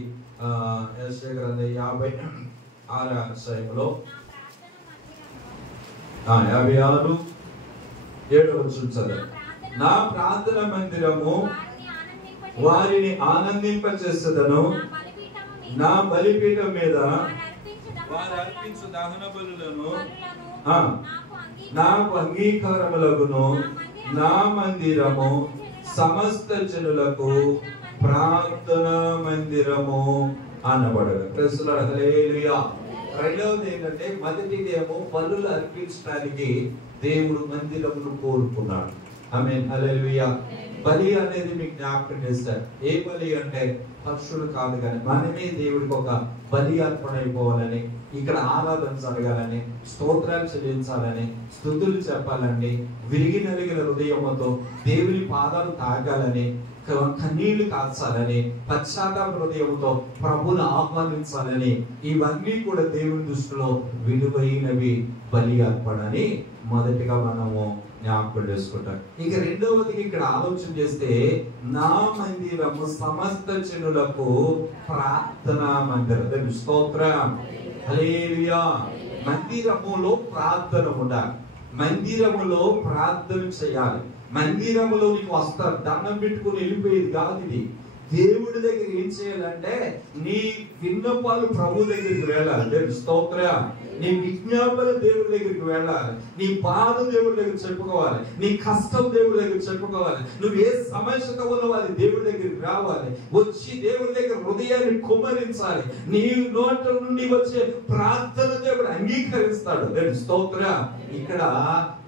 యెషయా గ్రంథం 56వ అధ్యాయంలో 56:7 చదువు. నా ప్రార్థన మందిరము వారిని ఆనందింపచేసేదను, నా బలిపీఠం మీద వారు అర్పించు దహన బలులను నాకు అంగీకారములగును, నా మందిరము సమస్త జనులకు ప్రార్థన మందిరము అనబడదు. హల్లెలూయా. రెండవది ఏంటంటే, మొదటిదేమో బలులు అర్పించడానికి దేవుడు మందిరమును కోరుకున్నాడు. ఆమేన్. హల్లెలూయా. బలి అనేది మీకు జ్ఞాపకం చేస్తారు. ఏ బలి అంటే పక్షులు కాదు, కానీ మనమే దేవుడికి ఒక బలి అర్పణ అయిపోవాలని, ఇక్కడ ఆరాధన జరగాలని, స్తోత్రాలు చెల్లించాలని, స్తుతులు చెప్పాలని, విరిగి నలిగిన హృదయంతో దేవుని పాదాలు తాగాలని, కన్నీళ్లు కాల్చాలని, పశ్చాత్తాప హృదయంతో ప్రభుని ఆహ్వానించాలని, ఇవన్నీ కూడా దేవుని దృష్టిలో విలువైనవి బలి అర్పణని మొదటిగా మనము జ్ఞాపకం చేసుకుంటాం. ఇక రెండవది ఇక్కడ ఆలోచన చేస్తే, నా మందిరము సమస్త జనులకు ప్రార్థనా మందిరం. స్తోత్రం. హల్లెలూయా. మందిరములో ప్రార్థన ఉండాలి, మందిరములో ప్రార్థన చేయాలి. మందిరములో నీకు వస్తారు, దండం పెట్టుకుని వెళ్ళిపోయేది కాదు. ఇది దేవుడి దగ్గర ఏం చేయాలంటే, నీ విన్నపాలు ప్రభు దగ్గరికి వెళ్ళాలి. స్తోత్రం. నీ విజ్ఞాపన దేవుడి దగ్గరికి వెళ్ళాలి, నీ బాధ దేవుడి దగ్గర చెప్పుకోవాలి, నీ కష్టం దేవుడి దగ్గర చెప్పుకోవాలి, నువ్వు ఏ సమస్యతో ఉన్నావో అది దేవుడి దగ్గరికి రావాలి. వచ్చి దేవుడి దగ్గర హృదయాన్ని కుమ్మరించాలి. నీ నోట నుండి వచ్చే ప్రార్థన దేవుడు అంగీకరిస్తాడు. స్తోత్రం. ఇక్కడ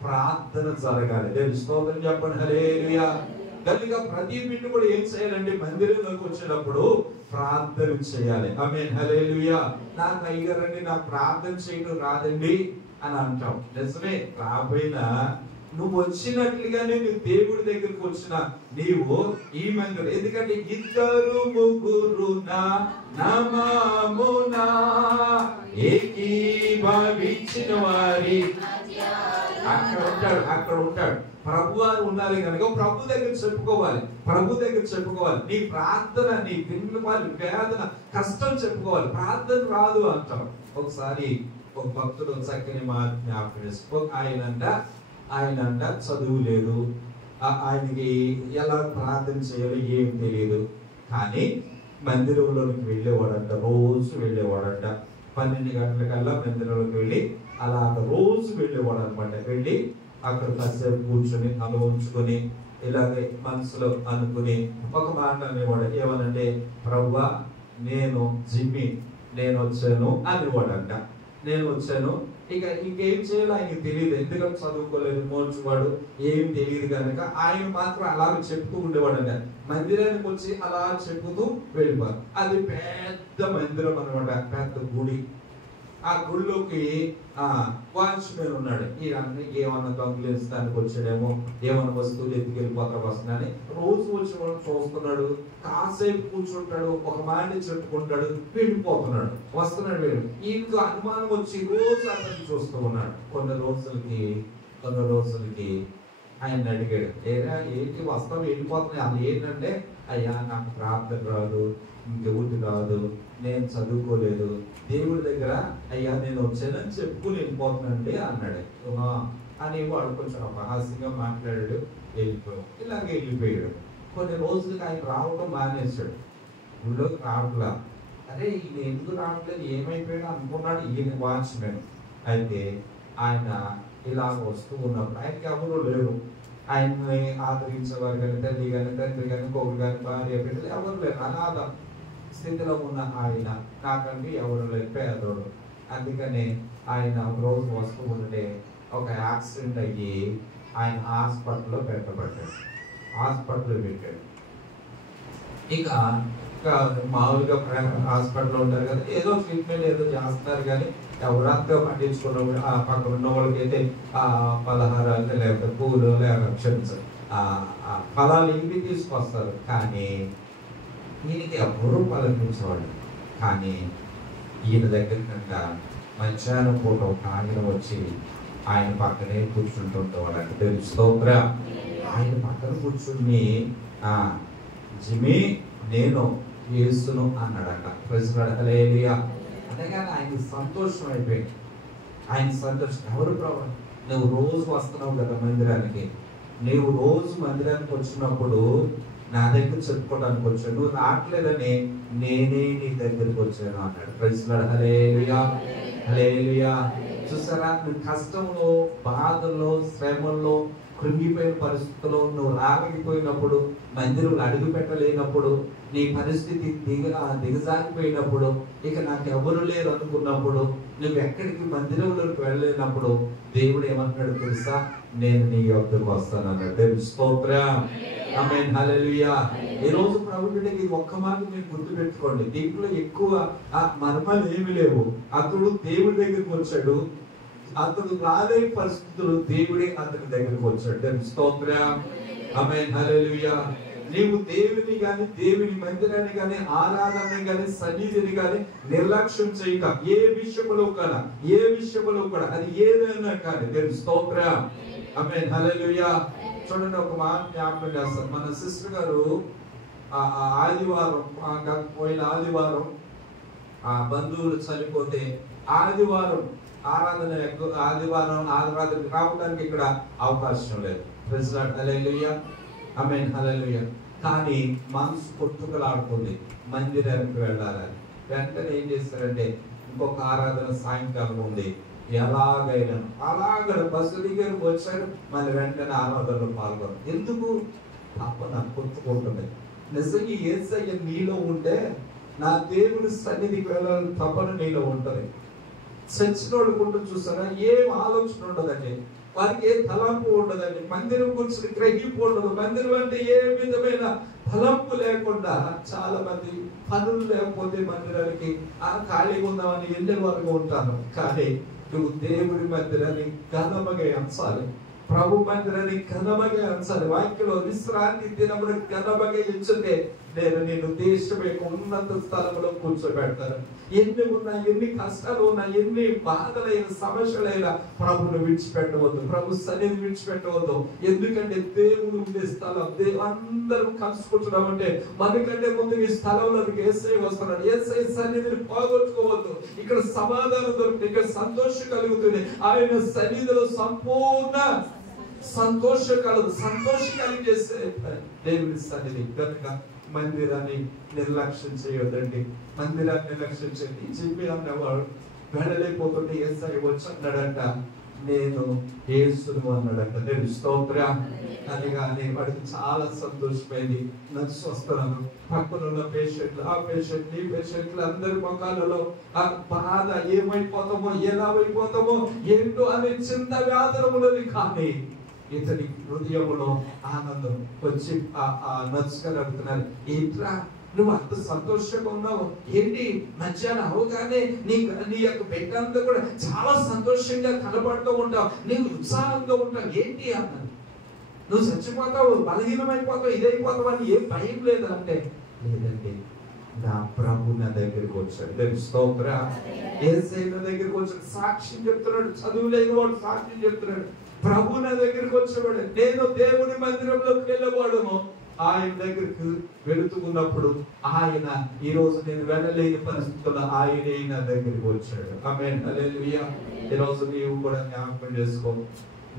ప్రార్థన జరగాలి. స్తోత్రం చెప్పండి. హల్లెలూయా. కనుక ప్రతి బిడ్డ కూడా ఏం చేయాలంటే, మందిరంలోకి వచ్చినప్పుడు ప్రార్థన చేయాలి. ఆమేన్. హల్లెలూయా. నాకు అయ్యారండి, నాకు ప్రార్థన చేయడం రాదండి అని అంటాం. నిజమే, రాబోయినా నువ్వు వచ్చినట్లుగానే నువ్వు దేవుడి దగ్గరికి వచ్చిన నీవు ఈ మందిరం, ఎందుకంటే 2 3 నామమున ఏకీభవించిన వారి అక్కడ ఉంటాడు. ప్రభు వారు ఉండాలి కనుక ప్రభు దగ్గర చెప్పుకోవాలి, ప్రభు దగ్గర చెప్పుకోవాలి. నీ ప్రార్థన, నీ విన్నపాలు, వేదన, కష్టం చెప్పుకోవాలి. ప్రార్థన రాదు అంటాం. ఒకసారి ఒక భక్తుడు చక్కని మాట జ్ఞాపకం చేసుకో. ఆయనంట చదువు లేదు, ఆయనకి ఎలా ప్రార్థన చేయాలో ఏం తెలియదు. కానీ మందిరంలోకి వెళ్ళేవాడంట, రోజు వెళ్ళేవాడంట. 12 గంటలకల్లా మందిరంలోకి వెళ్ళి అలా రోజు వెళ్ళేవాడు అనమాట. వెళ్ళి అక్కడ కాసేపు కూర్చొని తల ఉంచుకొని ఇలాగే మనసులో అనుకుని ఒక మాట అనేవాడు. ఏమనంటే, ప్రభువా నేను జిమ్మి, నేను వచ్చాను అనేవాడంట. నేను వచ్చాను, ఇక ఇంకేం చేయాలో ఆయనకి తెలియదు. ఎందుకంటే చదువుకోలేదు, మోర్చువాడు, ఏం తెలియదు కనుక ఆయన మాత్రం అలాగ చెప్తూ ఉండేవాడంట. మందిరానికి వచ్చి అలా చెప్పుతూ వెళ్ళిపోరు. అది పెద్ద మందిరం అనమాట, పెద్ద గుడి. ఆ గుళ్ళోకి వాచ్మెన్ ఉన్నాడు. ఈ ఏమన్నా దొంగలించడానికి వచ్చాడేమో, ఏమన్నా వస్తువులు ఎత్తుకెళ్ళిపోతా వస్తున్నాడని రోజు వచ్చి చూస్తున్నాడు. కాసేపు కూర్చుంటాడు, ఒక మాట చెప్పుకుంటాడు, వెళ్ళిపోతున్నాడు, వస్తున్నాడు. వీడు ఈయనకు అనుమానం వచ్చి రోజు అతన్ని చూస్తూ ఉన్నాడు. కొన్ని రోజులకి ఆయన అడిగాడు, ఏరా ఏంటి వస్తావు వెళ్ళిపోతున్నాయి? అది ఏంటంటే, అయ్యా నాకు ప్రార్థన రాదు, ఇంకెవరికి రాదు, నేను చదువుకోలేదు, దేవుడి దగ్గర అయ్యా నేను వచ్చానని చెప్పుకుని వెళ్ళిపోతున్నానండి అన్నాడు. అని వాడు కొంచెం అపహాస్యంగా మాట్లాడాడు, వెళ్ళిపోయాడు. ఇలాగే వెళ్ళిపోయాడు. కొన్ని రోజులకి ఆయన రావడం మానేశాడు, ఊళ్ళోకి రావట్లా. అరే ఈయన ఎందుకు రావట్లేదు, ఏమైపోయాడు అనుకున్నాడు ఈయన వాచ్మెన్. అయితే ఆయన ఇలా వస్తూ ఉన్నప్పుడు ఆయనకి ఎవరు లేరు, ఆయన్ని ఆదరించేవారు కానీ తల్లి కానీ తండ్రి కానీ కొడుకు కానీ భార్య బిడ్డలు ఎవరు లేరు. అనాథ స్థితిలో ఉన్న ఆయన, నాకంటే ఎవరు లేరు, పేదోడు. అందుకని ఆయన ఒక రోజు వస్తూ ఉంటే ఒక యాక్సిడెంట్ అయ్యి ఆయన హాస్పిటల్లో పెట్టాడు. ఇక మామూలుగా హాస్పిటల్లో ఉంటారు కదా, ఏదో ట్రీట్మెంట్ ఏదో చేస్తున్నారు కానీ ఎవరంతా పట్టించుకున్నప్పుడు ఆ పక్కన ఉన్న వాళ్ళకైతే పలహారాలు లేకపోతే పూలు లేకపోతే ఫలాలు ఇవి తీసుకొస్తారు. కానీ ఈయనకి ఎవరూ పలకరించేవాళ్ళు. కానీ ఈయన దగ్గర కనుక మధ్యాహ్నం పూట ఒక ఆయన వచ్చి ఆయన పక్కనే కూర్చుంటుండేవాడు. అంటే తెలుస్తోందిరా, ఆయన పక్కన కూర్చుని జిమి నేను యేసును అన్నాడట. ప్రజలు హల్లెలూయా. అంతేగాని ఆయన సంతోషం అయిపోయింది. ఆయన సంతోషం. ఎవరు ప్రభు, నువ్వు రోజు వస్తున్నావు కదా మందిరానికి, నీవు రోజు మందిరానికి వచ్చినప్పుడు నా దగ్గర చెప్పుకోవడానికి వచ్చాను, నువ్వు రావట్లేదని నేనే నీ దగ్గరికి వచ్చాను అన్నాడు. ప్రజలు హల్లెలూయా, హల్లెలూయా. చూసారా, నువ్వు కష్టంలో, బాధల్లో, శ్రమల్లో, కృంగిపోయిన పరిస్థితుల్లో నువ్వు రాగలిగిపోయినప్పుడు, మందిరంలో అడుగు పెట్టలేనప్పుడు, నీ పరిస్థితి దిగజారిపోయినప్పుడు, ఇక నాకు ఎవరు లేరు అనుకున్నప్పుడు, నువ్వు ఎక్కడికి మందిరంలోకి వెళ్ళలేనప్పుడు దేవుడు ఏమంటున్నాడు తెలుసా, నేను నీ యొద్దకు వస్తాను అన్నాడు. స్తోత్రం, ఆమేన్, హల్లెలూయా. ఈ రోజు ప్రభువుడికి ఇది ఒక్క మాట మీరు గుర్తుపెట్టుకోండి. దీంట్లో ఎక్కువ మర్మాలు ఏమి లేవు. అతడు దేవుడి దగ్గరికి వచ్చాడు, అతడు రాలేని పరిస్థితులు దేవుడే అతని దగ్గరికి వచ్చాడు. స్తోత్రం, ఆమేన్, హల్లెలూయా. నీవు దేవుని గాని, దేవుని మందిరాన్ని గాని, ఆరాధన గాని, సన్నిధిని గాని నిర్లక్ష్యం చేయక, ఏ విషయంలో కూడా అది ఏదైనా కానీ. స్తోత్రం, ఆమేన్, హల్లెలూయా. చూడండి, ఒక మాట జ్ఞాపకం చేస్తాను. మన సిస్టర్ గారు పోయిన ఆదివారం బంధువులు చనిపోతే ఆదివారం ఆరాధనకి రావడానికి ఇక్కడ అవకాశం లేదు. ప్రైజ్ లార్డ్, హల్లెలూయా, ఆమేన్, హల్లెలూయా. కానీ మనసు కొట్టుకలాడుతుంది మందిరానికి వెళ్ళాలని. వెంటనే ఏం చేస్తారంటే, ఇంకొక ఆరాధన సాయంకాలం ఉంది, ఎలాగైనా అలాగ బస్సు దిగారు, వచ్చారు, మళ్ళీ వెంటనే ఆరాధనలో పాల్గొన్నారు. ఎందుకు? పాప నాకు కొట్టుకుంటుంది. నిజంగా యేసయ్య నీలో ఉంటే నా దేవుని సన్నిధికి వెళ్ళాలని తపన నీలో ఉంటుంది. చచ్చినోడు కూడా చూసారా, ఏం ఆలోచన ఉండదండి, వారికి ఏ తలంపు ఉండదండి, మందిరం గురించి గ్రహింపు ఉండదు. మందిరం అంటే ఏ విధమైన తలంపు లేకుండా, చాలా మంది పనులు లేకపోతే మందిరానికి ఖాళీగా ఉందామని వెళ్ళే వరకు ఉంటాను. కానీ నువ్వు దేవుడి మందిరాన్ని ఘనముగా ఎంచాలి, ప్రభు మందిరాన్ని ఘనముగా ఎంచాలి. వాక్యంలో విశ్రాంతి దినమును ఘనముగా ఎంచుతే నేను నిన్ను దేశం యొక్క ఉన్నత స్థలంలో కూర్చోబెడతాను. ఎన్ని ఉన్నా, ఎన్ని కష్టాలు ఉన్నా, ఎన్ని బాధలైన సమస్యలైనా ప్రభుని విడిచిపెట్టవద్దు, ప్రభు సన్నిధి విడిచిపెట్టవద్దు. ఎందుకంటే దేవుడు ఉండే స్థలం, అందరూ కలుసుకుంటున్నామంటే మనకంటే ముందు ఈ స్థలంలోకి యేసయ్య వస్తున్నాడు. యేసయ్య సన్నిధిని పోగొట్టుకోవద్దు. ఇక్కడ సమాధానం దొరుకుతుంది, ఇక్కడ సంతోషం కలుగుతుంది. ఆయన సన్నిధిలో సంపూర్ణ సంతోషం కలిగేసే దేవుని సన్నిధి. కనుక మందిరాన్ని నిర్లక్ష్యం చేయొద్దండి, మందిరాన్ని నిర్లక్ష్యం చేయండి. చెప్పి అన్నవాడు వెళ్ళలేకపోతుంటే యేసయ్య వచ్చి అన్నాడంట, నేను యేసును అన్నాడంట. నేను స్తోత్రం అనగానే వాడికి చాలా సంతోషమైంది. నాకు స్వస్థలను పక్కన ఉన్న పేషెంట్లు, ఆ పేషెంట్లు, ఈ పేషెంట్లు అందరి ముఖాలలో ఆ బాధ, ఏమైపోతామో, ఎలా అయిపోతామో ఏంటో అనే చింత వ్యాధులు ఉన్నది. కానీ ఇతని హృదయంలో ఆనందం వచ్చి నర్స్ గారు అడుగుతున్నారు, ఏంట్రా నువ్వు అంత సంతోషంగా ఉన్నావు ఏంటి? మధ్యాహ్నం అవగానే నీ యొక్క బిడ్డ అంతా కూడా చాలా సంతోషంగా కనబడుతూ ఉంటావు, నీవు ఉత్సాహంగా ఉంటావు ఏంటి అన్నాడు. నువ్వు చచ్చిపోతావు, బలహీనమైపోతావు, ఇదైపోతావు అని ఏం భయం లేదా అంటే, లేదండి నా ప్రభు నా దగ్గరికి వచ్చాడు. స్తోత్రం. యేసయ్య నా దగ్గరికి వచ్చాడు, సాక్ష్యం చెప్తున్నాడు. చదువు లేని వాడు సాక్ష్యం చెప్తున్నాడు. ప్రభు నా దగ్గరికి వచ్చేవాడు. నేను దేవుని మందిరంలోకి వెళ్ళేవాడును. ఆయన దగ్గరికి వెళుతూ ఉన్నప్పుడు ఆయన ఈ రోజు నేను వెళ్ళలేని పరిస్థితుల్లో ఆయనే నా దగ్గరికి వచ్చాడు. ఆమేన్, హల్లెలూయా. ఈ రోజు నీవు కూడా జ్ఞాపకం చేసుకో,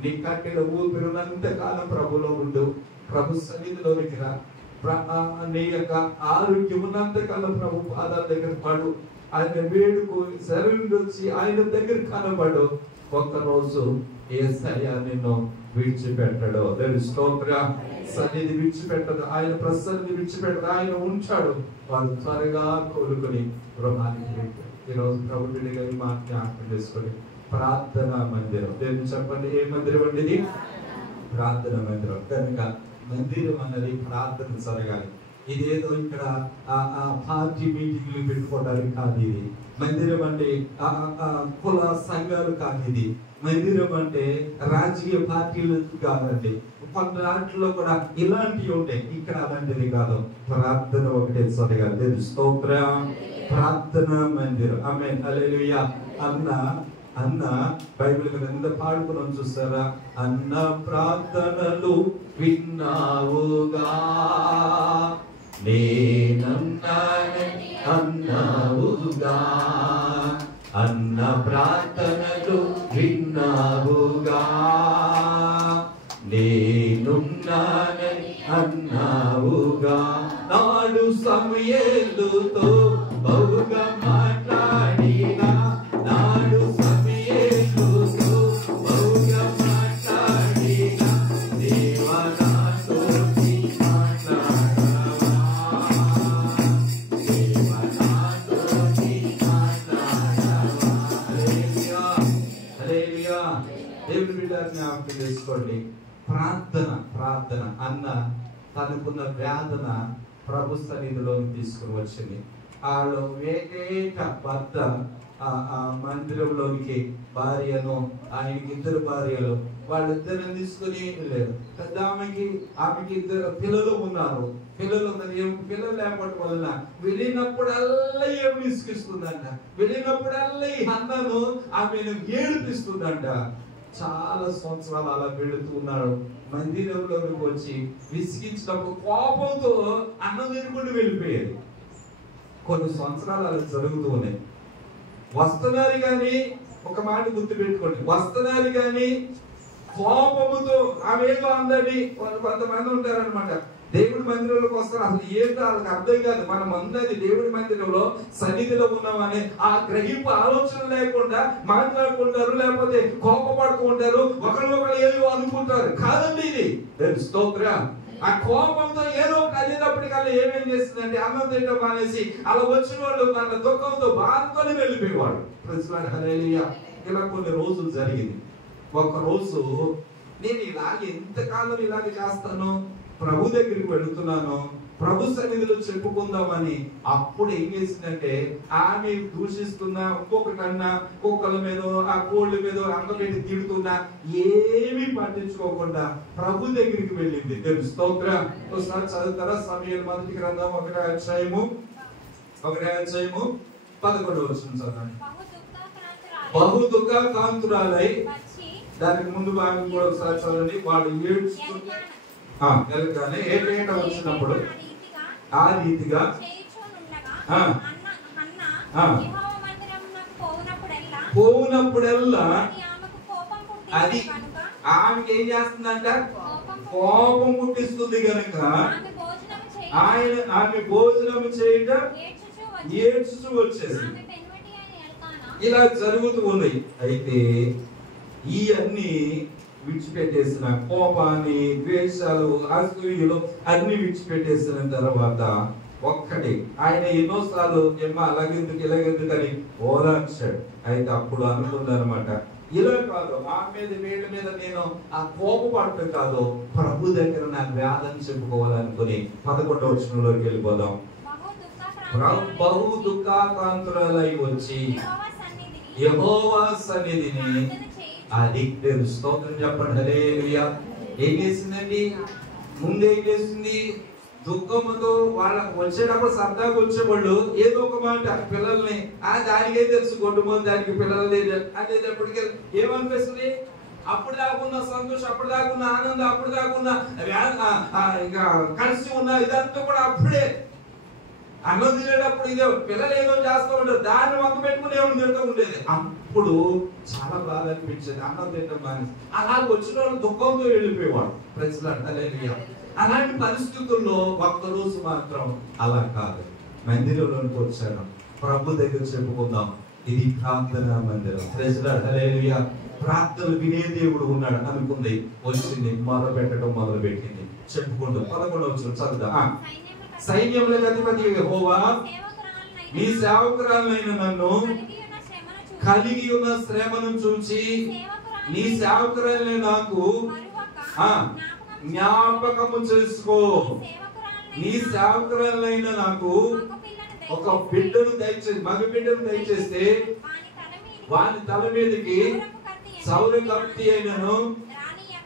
నీ కట్టిన ఊపిరినంత కాలం ప్రభులో ఉండు, ప్రభు సన్నిధిలోనికి రా. నీ యొక్క ఆరోగ్యం ఉన్నంత కాలం ప్రభు పాదాల దగ్గర పడు, ఆయన వేడుకు శరీరం వచ్చి ఆయన దగ్గర కనబడు. ఒక్కరోజు యేసయ్య నిన్ను విడిచిపెట్టడు. స్తోత్రం. సన్నిధి విడిచిపెట్టదు, ఆయన ప్రసన్నిధి విడిచిపెట్టదు, ఆయన ఉంచాడు. వాళ్ళు త్వరగా కోలుకొని గృహానికి వెళ్ళారు. ఈరోజు ప్రభు బిడ్డగా ఈ మాట జ్ఞాపకం చేసుకొని ప్రార్థనా మందిరం, దేవుని చెప్పండి ఏ మందిరం అండి ఇది? ప్రార్థనా మందిరం. కనుక మందిరం అన్నది ప్రార్థన జరగాలి. ఇదేదో ఇక్కడ పార్టీ మీటింగ్లు పెట్టుకోవడానికి కాదు. ఇది మందిరం అంటే కుల సంఘాలు కాదు. ఇది మందిరం అంటే రాజకీయ పార్టీలు కాదండి. కొన్ని దాంట్లో కూడా ఇలాంటివి ఉంటాయి, ఇక్కడ అలాంటిది కాదు. ప్రార్థన ఒకటే జరగాలి. స్తోత్రం. ప్రార్థన మందిరం. ఆమేన్, హల్లెలూయా. అన్న బైబిల్ ఎంత పాడుకున్నాం చూస్తారా? అన్న ప్రార్థనలు విన్నావుగా, నేనన్నానని అన్నావుగా, అన్న ప్రార్థనలు విన్నావుగా, నేనున్నానని అన్నావుగా. నాడు సమూయేలుతో బహుగా మాట్లాడినా, నాడు సమూయేలుతో బహుగా మాట్లాడినా, దేవా నాతోటి మాట్లాడవా, దేవా నాతోటి మాట్లాడవా. హల్లెలూయా, హల్లెలూయా. దేవుని బిడ్డలను జ్ఞాపకం చేసుకోండి. ప్రార్థన అన్న తనకున్న వేదన ప్రభు సన్నిధిలోకి తీసుకుని వచ్చింది. ఆవిడ ఏకైక భర్త మందిరంలోనికి భార్యను, ఆయనకి ఇద్దరు భార్యలు, వాళ్ళిద్దరిని తీసుకుని లేదు. పెద్ద ఆమెకి 2 పిల్లలు ఉన్నారు. పిల్లలు లేకపోవడం వలన వెళ్ళినప్పుడల్లా ఏమి విసిగిస్తుందంట, వెళ్ళినప్పుడల్లా ఈ అన్నను ఆమెను ఏడిపిస్తుందంట. చాలా సంవత్సరాలు అలా వెళుతూ ఉన్నాడు. మందిరంలోకి వచ్చి విసిగించినప్పుడు కోపంతో అన్నం తినకుండా వెళ్ళిపోయేది. కొన్ని సంవత్సరాలు అలా జరుగుతూ ఉన్నాయి. వస్తున్నారు కానీ, ఒక మాట గుర్తు పెట్టుకోండి, వస్తున్నారు కానీ కోపముతో ఆమెదో అందరినీ, కొంతమంది ఉంటారనమాట దేవుడి మందిరంలోకి వస్తారు, అసలు ఏంటో వాళ్ళకి అర్థం కాదు. మనం అందరి దేవుడి మందిరంలో సన్నిధిలో ఉన్నామని ఆ గ్రహింపు ఆలోచన లేకుండా మాట్లాడుకుంటారు, లేకపోతే కోపపడుతూ ఉంటారు, ఒకరు ఏదో అనుకుంటారు. కాదండి ఇది. స్తోత్రం. ఆ కోపంతో ఏదో ఒకటి అనేటప్పటికల్లా ఏమేం చేస్తుందంటే అన్నం తింటాం మానేసి అలా వచ్చిన వాళ్ళు వాళ్ళ దుఃఖంతో బాధతోనే వెళ్ళిపోయేవాడు. హల్లెలూయా. ఇలా కొన్ని రోజులు జరిగింది. ఒక రోజు నేను ఇలాగే ఎంతకాలం ఇలాగే చేస్తాను, ప్రభు దగ్గరికి వెళుతున్నాను, ప్రభు సన్నిధిలో చెప్పుకుందామని. అప్పుడు ఏం చేసిందంటే ఆమె దూషిస్తున్నా, ఇంకొకటన్నా, కుక్కల మీద ఆ కోళ్ళ మీద అంగపెట్టి తిడుతున్నా ఏమీ పట్టించుకోకుండా ప్రభు దగ్గరికి వెళ్ళింది. తెలుసు. స్తోత్రం. ఒకసారి చదువుతారా? సమూయేలు మొదటి గ్రంథం 1వ అధ్యాయము 11వ వచనం చదవండి. బహు దుఃఖాకాంతురాలై, దానికి ముందు భాగం కూడా ఒకసారి చదవండి. వాడు ఏడ్చుకుంటూ ఎలగానే ఏటేట వచ్చినప్పుడు ఆ రీతిగా పోవునప్పుడల్లా అది ఆమెకి ఏం చేస్తుందంట? కోపం పుట్టిస్తుంది కనుక ఆమె భోజనం చేయడం ఏడ్చుచూ వచ్చేసి ఇలా జరుగుతూ ఉన్నాయి. అయితే ఈ అన్ని విడిచిపెట్టేసిన కోపాన్ని, ద్వేషాలు, అసూయలు అన్ని విడిచిపెట్టేసిన తర్వాత ఒక్కటి ఆయన ఎన్నోసార్లు ఏమో అలాగెందుకు ఇలాగెందుకు అని ఓదార్చాడు. అయితే అప్పుడు అనుకుందనమాట, ఇలా కాదు, ఆ మీద వీళ్ళ మీద నేను ఆ కోపపడటం కాదు, ప్రభు దగ్గర నా వేదన చెప్పుకోవాలనుకుని 11వ వచనంలోకి వెళ్ళిపోదాం. బహు దుఃఖాకాంతురాలై వచ్చి యెహోవా సన్నిధిని అది స్తోత్రం చెప్పండి. హల్లెలూయా. ఏం చేసిందండి? ముందేం చేసింది? దుఃఖముతో వాళ్ళకు వచ్చేటప్పుడు సరదాగా వచ్చేవాళ్ళు ఏదో ఒక మాట పిల్లల్ని దానికే తెలుసు కొట్టుమని దానికి పిల్లలు లేదు అనేటప్పటికీ ఏమనిపిస్తుంది? అప్పుడు దాకున్న సంతోషం, అప్పుడు దాకున్న ఆనందం, అప్పుడు దాకున్న ఇంకా కలిసి ఉన్న ఇదంతా కూడా అప్పుడే అన్నం తినేటప్పుడు ఇదే పిల్లలు ఏదో చేస్తూ ఉంటారు, దాన్ని వంక పెట్టుకుని ఏమో తింటూ ఉండేది. అప్పుడు చాలా బాధ అనిపించేది అన్నం తింటాం కానీ. అలా వచ్చిన వాళ్ళు దుఃఖంతో వెళ్ళిపోయేవాడు. ప్రజలు అలాంటి పరిస్థితుల్లో ఒక్కరోజు మాత్రం అలా కాదు, మందిరంలోకి వచ్చాను, ప్రభు దగ్గర చెప్పుకుందాం, ఇది ప్రార్థనా మందిరం. హల్లెలూయా. ప్రార్థన వినే దేవుడు ఉన్నాడు అనుకుంది, వచ్చింది, మొదలు పెట్టడం మొదలు పెట్టింది, చెప్పుకుంటూ 11వ వచనం చదువుదాం. సైన్యములకు అధిపతి యెహోవా నీ సేవకురాలైన నన్ను కలిగి ఉన్న శ్రమను చూచి నీ సేవకురాలైన నాకు జ్ఞాపకము చేసుకో. నీ సేవకురాలైన నాకు ఒక బిడ్డను దయచేసి, మగ బిడ్డను దయచేస్తే వాని తల మీదకి సౌర కత్తి అయినను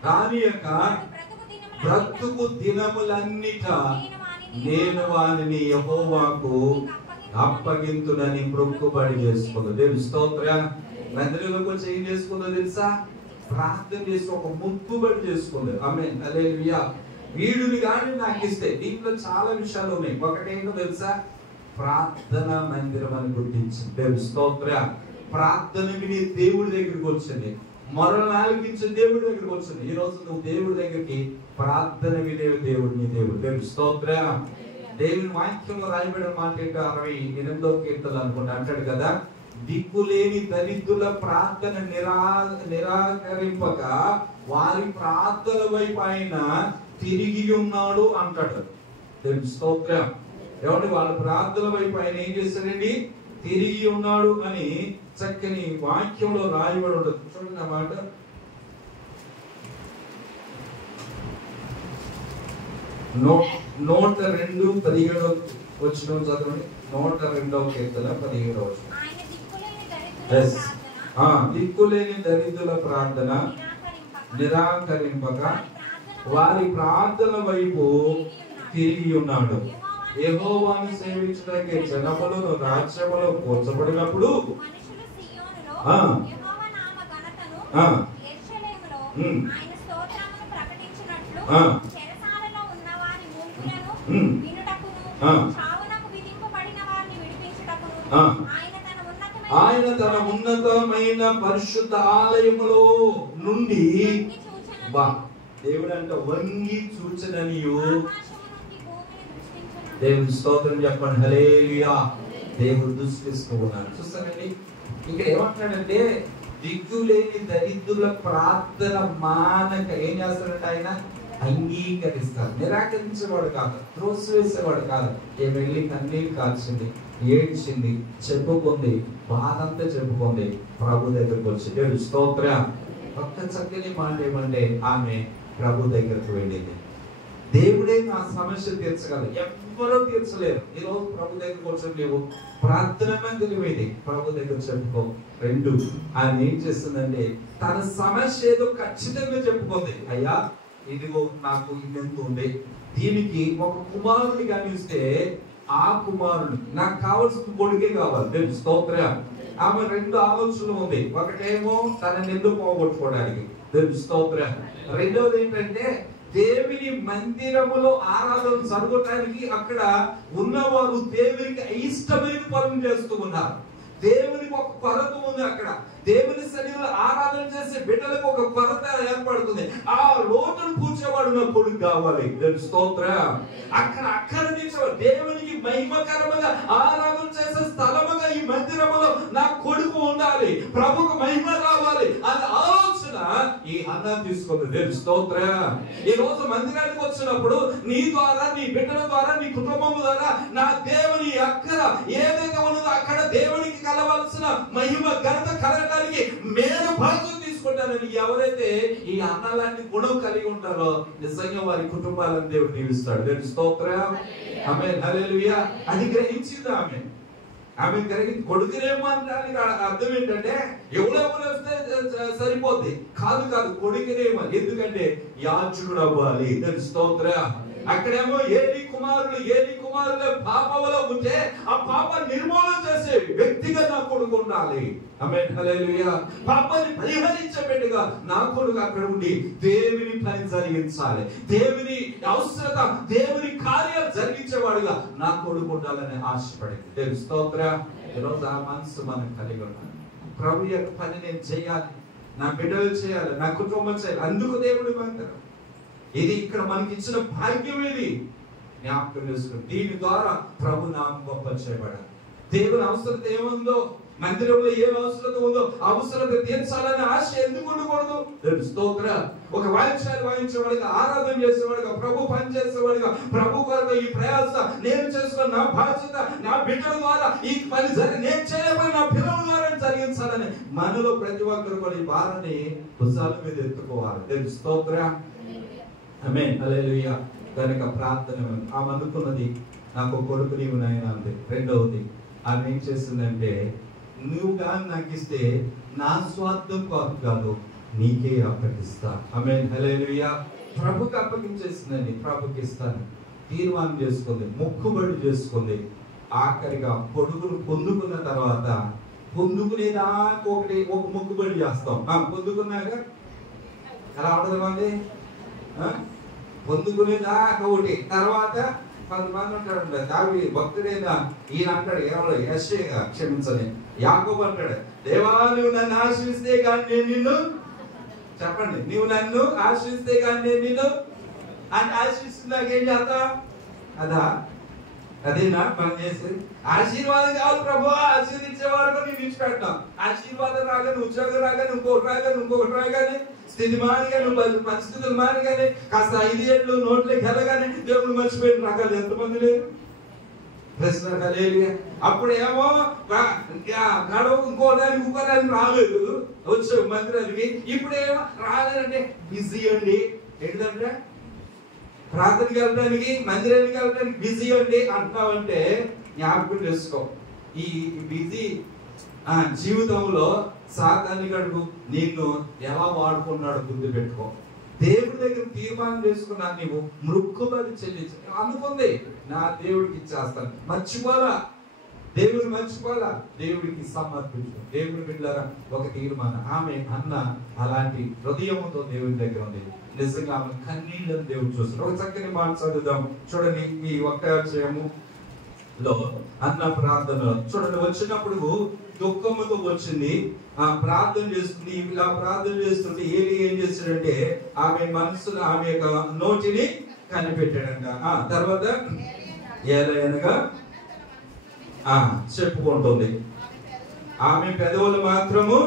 రానియక బ్రతుకు దినములన్నిట నేను వానిని యెహోవాకు అప్పగింతునని మొక్కుబడి చేసుకుంది. దేవుని స్తోత్రం. మందిరంలోకి వచ్చి ఏం చేసుకుందో తెలుసా? ప్రార్థన చేసి ఒక మొక్కుబడి చేసుకుంది. ఆమేన్. హల్లెలూయా. వీడిని కానీ నాకు ఇస్తే, దీంట్లో చాలా విషయాలు ఉన్నాయి. ఒకటేంటో తెలుసా? ప్రార్థన మందిరం అని గుర్తించింది. దేవుని స్తోత్రం. ప్రార్థన విని దేవుడి దగ్గరికి వచ్చింది, మొరలు ఆలకించే దేవుడి దగ్గరికి వచ్చింది. ఈ రోజు నువ్వు దేవుడి దగ్గరికి ప్రార్థన వినే దేవుడిని దేవుడు. దేవుని స్తోత్రం. దేవుని వాక్యంలో రాయబడిన మాట ఏంటో 68వ కీర్తనలు అనుకుంటా అంటాడు కదా, దిక్కులేని దరిద్రుల ప్రార్థన నిరాకరింపక వారి ప్రార్థన వైపు ఆయన తిరిగి ఉన్నాడు అంటాడు. దేవుని స్తోత్రం. ఏమంటే వాళ్ళ ప్రార్థన వైపు ఆయన ఏం చేస్తాడండి? తిరిగి ఉన్నాడు అని చక్కని వాక్యంలో రాయబడి ఉంటుంది. చూడండి ఆ మాట. నూట 2:17 వచనం చదవండి. 102వ కీర్తన 17వ వచనం. దిక్కులేని దరిద్రుల ప్రార్థన నిరాకరింపక వారి ప్రార్థన వైపు తిరిగి ఉన్నాడు. యెహోవాను సేవించడానికి జనములను రాజ్యములో కూర్చబడినప్పుడు ఆయన తన ఉన్నతమైన పరిశుద్ధ ఆలయములో నుండి దేవుడు అంట వంగి చూచననియు. దేవుని స్తోత్రం చెప్పండి. హల్లెలూయా. దేవుడు దృష్టిస్తూ ఉన్నాడు. చూస్తానండి ఇక్కడ ఏమంటాడంటే, దిక్కులేని దరిద్రుల ప్రార్థన మానక ఏం చేస్తాడంటే ఆయన అంగీకరిస్తారు. నిరాకరించేవాడు కాదు, త్రోసివేసేవాడు కాదు. వెళ్ళి కన్నీళ్ళు కాల్చింది, ఏడ్చింది, చెప్పుకుంది, బాధంతా చెప్పుకుంది, ప్రభు దగ్గరకు వచ్చి. దేవుని స్తోత్రం. ఒక్క చక్కని మాట ఏమంటే ఆమె ప్రభు దగ్గరకు వెళ్ళింది. దేవుడే నా సమస్య తీర్చగలరు, ఎవ్వరూ తీర్చలేరు. ఈ రోజు ప్రభు దగ్గరకు వచ్చి లేవు, ప్రార్థన మందిరం ఇది, ప్రభు దగ్గర చెప్పుకో. 2 ఆయన ఏం చేస్తుందంటే తన సమస్య ఏదో ఖచ్చితంగా చెప్పుకుంది. అయ్యా ఇదిగో నాకు ఇంత ఉంది, దీనికి ఒక కుమారుని కనిపిస్తే ఆ కుమారుడు నాకు కావాల్సిన కొడుకే కావాలి. తెలుసు స్తోత్రం. ఆమె 2 ఆలోచనలు ఉంది. ఒకటేమో తన నిండు పోగొట్టుకోవడానికి, తెలుసు స్తోత్రం. రెండోది ఏంటంటే దేవుని మందిరములో ఆరాధన జరగటానికి అక్కడ ఉన్నవారు దేవునికి అయిష్టమైన పనులు చేస్తూ ఉన్నారు. దేవునికి ఒక కొరత ఉంది. అక్కడ దేవుని సన్నిధిలో ఆరాధన చేసే బిడ్డలకు ఒక కొరత ఏర్పడుతుంది. ఆ లోటును పూడ్చేవాడు నా కొడుకు కావాలి. స్తోత్రం. అక్కడ దేవునికి మహిమకరముగా ఆరాధన చేసే స్థలముగా ఈ మందిరములో నా కొడుకు ఉండాలి, ప్రభుకు మహిమ రావాలి అనే ఆలోచన ఈ హన్నా తీసుకుంది. దేవుని స్తోత్రం. ఈ రోజు మందిరానికి వచ్చినప్పుడు నీ ద్వారా, నీ బిడ్డల ద్వారా, నీ కుటుంబం ద్వారా నా దేవుని అక్కడ ఏదైతే ఉన్నదో అక్కడ దేవునికి కలవాల్సిన మహిమ ఘనత కలగడానికి మేలు భాగం తీసుకుంటారని ఎవరైతే ఈ అన్న లాంటి గుణం కలిగి ఉంటారో నిజంగా వారి కుటుంబాలను దేవుడు దీవిస్తాడు. దేవుని స్తోత్రం. ఆమేన్ హల్లెలూయా. అది గ్రహించింది ఆమె గ్రహించి కొడుకునేమో అంటే అర్థం ఏంటంటే ఎవరెవరు వస్తే సరిపోద్ది కాదు కొడుకునేమో, ఎందుకంటే యాజకుడు అవ్వాలి. స్తోత్రం. అక్కడేమో ఏలి కుమారులు పాపంలో ఉంటే ఆ పాప నిర్మూలన చేసే వ్యక్తిగా నా కొడుకు ఉండాలి. ఆమేన్ హల్లెలూయా. పాపాన్ని పరిహరించేట్టుగా నా కొడుకు అక్కడ ఉండి దేవుని పని జరిగించాలి, దేవుని అవసరత, దేవుని కార్యాలు జరిగించేవాడుగా నా కొడుకు ఉండాలని ఆశపడింది. దేవుని స్తోత్రం. ఈరోజు ఆ మనసు మనం కలిగి ఉన్నాం. ప్రభు యొక్క పని నేను చేయాలి, నా బిడ్డలు చేయాలి, నా కుటుంబం చేయాలి. అందుకు దేవుడి మందిరం ఇది ఇక్కడ మనకి ఇచ్చిన భాగ్యం. ఇది జ్ఞాపకం చేసుకుని దీని ద్వారా ప్రభు నామం గొప్ప చేయబడాలి. దేవుని అవసరత ఏముందో, మందిరంలో ఏ అవసరత ఉందో అవసరత తీర్చాలని ఆశ ఎందుకు ఉండకూడదు? స్తోత్ర. ఒక వాయిద్యాలు వాయించేవాడిగా, ఆరాధన చేసేవాడిగా, ప్రభు పని చేసేవాడిగా, ప్రభు కొరకు ఈ ప్రయాస నేను చేసుకున్న నా బాధ్యత, నా బిడ్డల ద్వారా ఈ పని నేను చేయబోయే నా పిల్లల ద్వారా జరిగించాలని మనలో ప్రతి ఒక్కరు కూడా ఈ భారాన్ని భుజాల మీద ఎత్తుకోవాలి. స్తోత్ర. ఆమేన్ హల్లెలూయా. కనుక ప్రార్థన ఆమె అనుకున్నది, నాకు కొడుకు నీవు నాయన అంది. రెండవది ఆమె ఏం చేసిందంటే, నువ్వు కానీ నాకు ఇస్తే నా స్వార్థం కాదు, నీకే అప్పగిస్తా. ఆమేన్ హల్లెలూయా. ప్రభుకి అప్పగించేసిందండి. ప్రభుకి ఇస్తాను తీర్మానం చేసుకుంది, మొక్కుబడి చేసుకుంది. ఆఖరిగా కొడుకును పొందుకున్న తర్వాత పొందుకునేదాకా ఒక మొక్కుబడి చేస్తాం. పొందుకున్నాక ఎలా ఉండదు మంది, పొందుకునేదాకా ఒకటి. తర్వాత కొంతమంది ఉంటాడు, దావి భక్తుడైనా ఈయన అంటాడు, ఎవరు యెషయా క్షమించని యాకోబు అంటాడు, దేవా నువ్వు నన్ను ఆశ్రయిస్తే కానీ నేను నిన్ను, చెప్పండి, నువ్వు నన్ను ఆశ్రయిస్తే కానీ నేను నిన్ను అంటే ఆశ్రయిస్తున్నాక ఏం చేస్తా? అదేనా మనం చేసేది? ఆశీర్వాదం కావాలి ప్రభు, ఆశీర్వించే వరకు నేను విడిచిపెట్టాం. ఆశీర్వాదం రాగానే, ఉద్యోగం రాగానే, ఇంకొకటి రాగానే, స్థితి మారిగానే, పరిస్థితులు మారిగానే, కాస్త 5 ఏళ్ళు నోట్లోకి వెళ్ళగానే దేవుడు మర్చిపోయిన రకాలు ఎంతమంది లేరు? ప్రశ్న కలిగి అప్పుడేమో ఇంకోదానికి రాలేదు, వచ్చే మందిరానికి. ఇప్పుడేమో రాలేదంటే బిజీ అండి. ఏంటంటే ప్రార్థనకి వెళ్ళడానికి, మందిరానికి వెళ్ళడానికి బిజీ అండి అంటావంటే జ్ఞాపకం చేసుకో, ఈ బిజీ జీవితంలో సాతాను గడుపు నిన్ను ఎలా వాడుకున్నాడు గుర్తు పెట్టుకో. దేవుడి దగ్గర తీర్మానం చేసుకున్నా, నీవు మృక్కుబడి చెల్లించు అనుకుంది, నా దేవుడికి ఇచ్చేస్తాను. మర్చిపోలా, దేవుడిని మర్చిపోలా, దేవుడికి సమర్పించు. దేవుడి బిడ్డలారా ఒక తీర్మానం. ఆమె అన్న అలాంటి హృదయంతో దేవుడి దగ్గర ఉంది. నిజంగా ఆమె కన్నీళ్ళని దేవుడు చూస్తాడు. ఒక చక్కని మాట చదువుదాం చూడండి. ఈ ఒక్క అధ్యాయములో అన్న ప్రార్థన చూడండి. వచ్చినప్పుడు దుఃఖముతో వచ్చింది, ఆ ప్రార్థన చేస్తుంది. ఇలా ప్రార్థన చేస్తుంటే ఏం చేస్తాడంటే ఆమె మనసులో ఆమె యొక్క నోటిని కనిపెట్టాడంట. తర్వాత ఏలయనగా చెప్పుకుంటుంది, ఆమె పెదవులు మాత్రము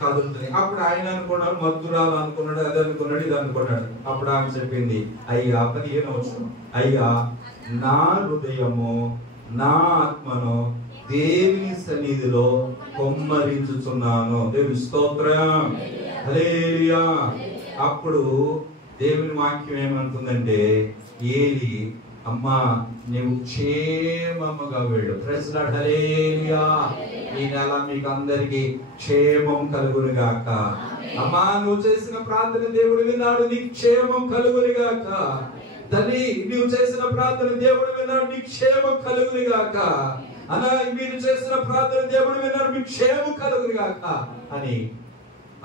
కదులుతుంది. అప్పుడు ఆయన అనుకున్నాడు, మధురాలు అనుకున్నాడు, అది అనుకున్నాడు, ఇది అనుకున్నాడు. అప్పుడు ఆమె చెప్పింది, అయ్యా 15వ వచనం, అయ్యా నా హృదయము నా ఆత్మను దేవుని సన్నిధిలో కొమ్మరించుచున్నాను. దేవుని స్తోత్రం. హల్లెలూయా. అప్పుడు దేవుని వాక్యం ఏమంటుందంటే, ఏలి అమ్మా నీవు క్షేమముగా వెళ్ళు. Praise the lord. హల్లెలూయా. ఈ నెల మీకు అందరికి క్షేమం కలుగును గాక. అమ్మా నువ్వు చేసిన ప్రార్థన దేవుడు విన్నాడు, నీకు క్షేమం కలుగును గాక. తల్లి నువ్వు చేసిన ప్రార్థన దేవుడు విన్నాడు, నీకు క్షేమం కలుగును గాక. అలా మీరు చేసిన ప్రార్థన దేవుడు విన్నాడు, మీకు క్షేమం కలుగును గాక అని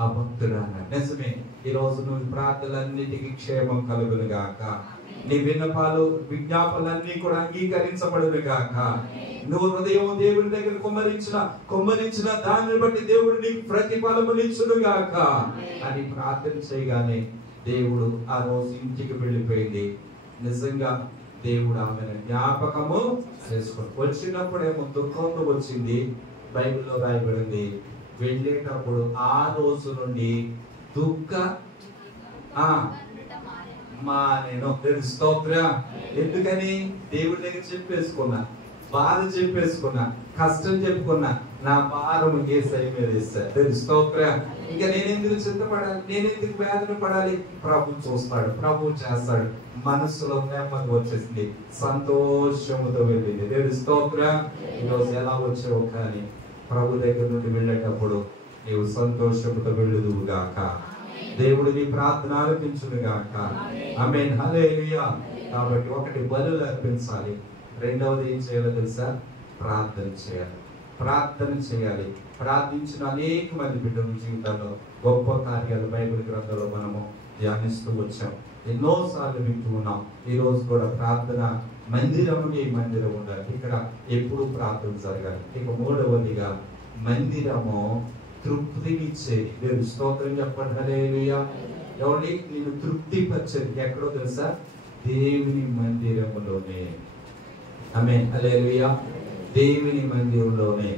ఆ భక్తుడు అన్నాడు. నిజమే, ఈ రోజు నువ్వు ప్రార్థనలన్నిటికీ క్షేమం కలుగును గాక. నీ విన్నపాలు విజ్ఞాపనలన్నీ కూడా అంగీకరించబడును గాక. నువ్వు హృదయం దేవుని దగ్గర కుమ్మరించిన దాన్ని బట్టి దేవుడు నీకు ప్రతిఫలమునిచ్చును గాక అని ప్రార్థన చేయగానే దేవుడు ఆ రోజు ఇంటికి వెళ్ళిపోయింది. నిజంగా దేవుడు ఆమెను జ్ఞాపకము చేసుకుని వచ్చినప్పుడేమో దుఃఖంతో వచ్చింది. బైబిల్లో రాయబడింది, వెళ్ళేటప్పుడు ఆ రోజు నుండి దుఃఖ మానేను. స్తోత్రం. ఎందుకని? దేవుడి దగ్గర చెప్పేసుకున్నా, బాధ చెప్పేసుకున్నా, కష్టం చెప్పుకున్నా, నా భారం యేసయ్య మీద వేస్తాను. స్తోత్రం. ఇంకా నేను ఎందుకు చింతపడాలి, నేను ఎందుకు వేదన పడాలి? ప్రభు చూస్తాడు, ప్రభు చేస్తాడు. మనసులో నెమ్మది వచ్చేసింది, సంతోషముతో వెళ్ళింది. దేవుడి స్తోత్రం. ఈరోజు ఎలా వచ్చావు కానీ ప్రభు దగ్గర నుండి వెళ్ళేటప్పుడు నీవు సంతోషంతో వెళ్ళుదువు గాక. దేవుడు నీ ప్రార్థన ఆలకించును గాక. ఆమేన్. హల్లెలూయా. కాబట్టి ఒకటి బలులు అర్పించాలి, రెండవది ఏం చేయాలో తెలుసా? ప్రార్థన చేయాలి. ప్రార్థన చేయాలి. ప్రార్థించిన అనేక మంది బిడ్డల జీవితాల్లో గొప్ప కార్యాలు బైబిల్ గ్రంథంలో మనము ధ్యానిస్తూ వచ్చాం, ఎన్నోసార్లు వింటూ ఉన్నాం. ఈ రోజు కూడా ప్రార్థన మందిరముని మందిరం ఉండాలి, ఇక్కడ ఎప్పుడు ప్రార్థన జరగాలి. ఇక మూడవదిగా మందిరము తృప్తినిచ్చేది. దేవుని స్తోత్రం చెప్పండి. హల్లెలూయా. ఎవరి నేను తృప్తిపరిచేది ఎక్కడో తెలుసా? దేవుని మందిరములోనే. ఆమేన్. హల్లెలూయా. దేవుని మందిరంలోనే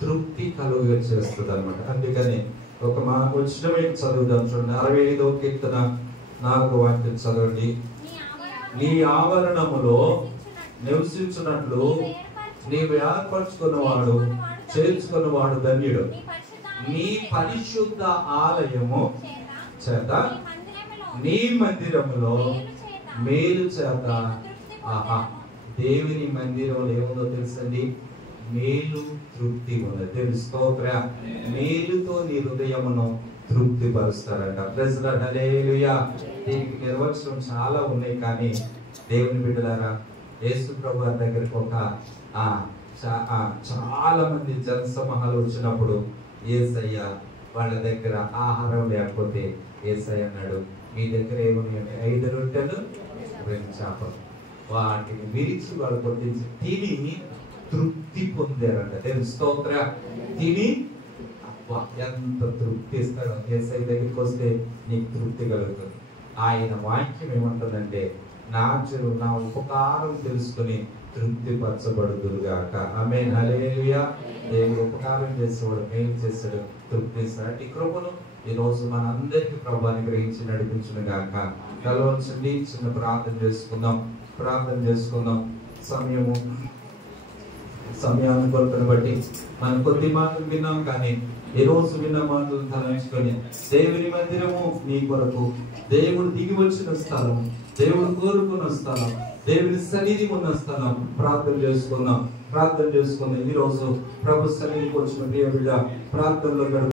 తృప్తి కలుగ చేస్తుంది అన్నమాట. అందుకని ఒక వచ్చినమే చదువుదాం చూడండి. 65వ కీర్తన 4వ వాక్యం చదవండి. నీ ఆవరణములో నివసించున్నట్లు నీవు ఏర్పరచుకున్నవాడు చేర్చుకున్నవాడు ధన్యుడు. నీ పరిశుద్ధ ఆలయము చేత నీ మందిరములో మేలు చేత. ఆహా, దేవుని మందిరంలో ఏముందో తెలుసండి? మేలు, తృప్తి ఉన్నది. దేవుని స్తోత్రం. మేలుతో నీ హృదయమును తృప్తి పరుస్తారంట. Praise lord. హల్లెలూయా. దీనికి నిర్వచనం చాలా ఉన్నాయి, కానీ దేవుని బిడ్డలారా, యేసు ప్రభు వారి దగ్గరికి ఒక చాలా మంది జనసమూహాలు వచ్చినప్పుడు యేసయ్య వాళ్ళ దగ్గర ఆహారం లేకపోతే యేసయ్య అన్నాడు, మీ దగ్గర ఏమున్నాయంటే 5 రొట్టెలు 2 చేపలు. వాటిని విరిచి వాళ్ళు కొట్టించి తిని తృప్తి పొందారంట. దేవుని స్తోత్రం. తిని ఎంత తృప్తి ఇస్తాడో. యేసయ్య దగ్గరికి వస్తే నీకు తృప్తి కలుగుతుంది. ఆయన వాక్యం ఏమంటుందంటే, నా ఉపకారం తెలుసుకుని తృప్తి పరచబడుదురుగాక. ఆమేన్. హల్లెలూయా. దేవుడు ఉపకారం చేసేవాడు, మేలు చేస్తాడు, తృప్తి ఇస్తాడు. ఈ కృపను ఈ రోజు మనందరికీ ప్రభువుని గ్రహించి నడిపించును గాక. కలవచ్చండి. చిన్న ప్రార్థన చేసుకుందాం. ప్రార్థన చేసుకుందాం. సమయానుకూలతను బట్టి మనం కొద్ది మాటలు విన్నాం, కానీ ఈ రోజు విన్న మాటలు తలంచుకొని దేవుని మందిరము నీ కొరకు, దేవుడు దిగి వచ్చిన స్థలం, దేవుడు కోరుకున్న స్థలం, దేవుని సన్నిధి ఉన్న స్థలం. ప్రార్థన చేసుకుందాం. ఈ రోజు ప్రభు సన్నిధికి వచ్చిన ప్రియ బిడ్డ ప్రార్థనలో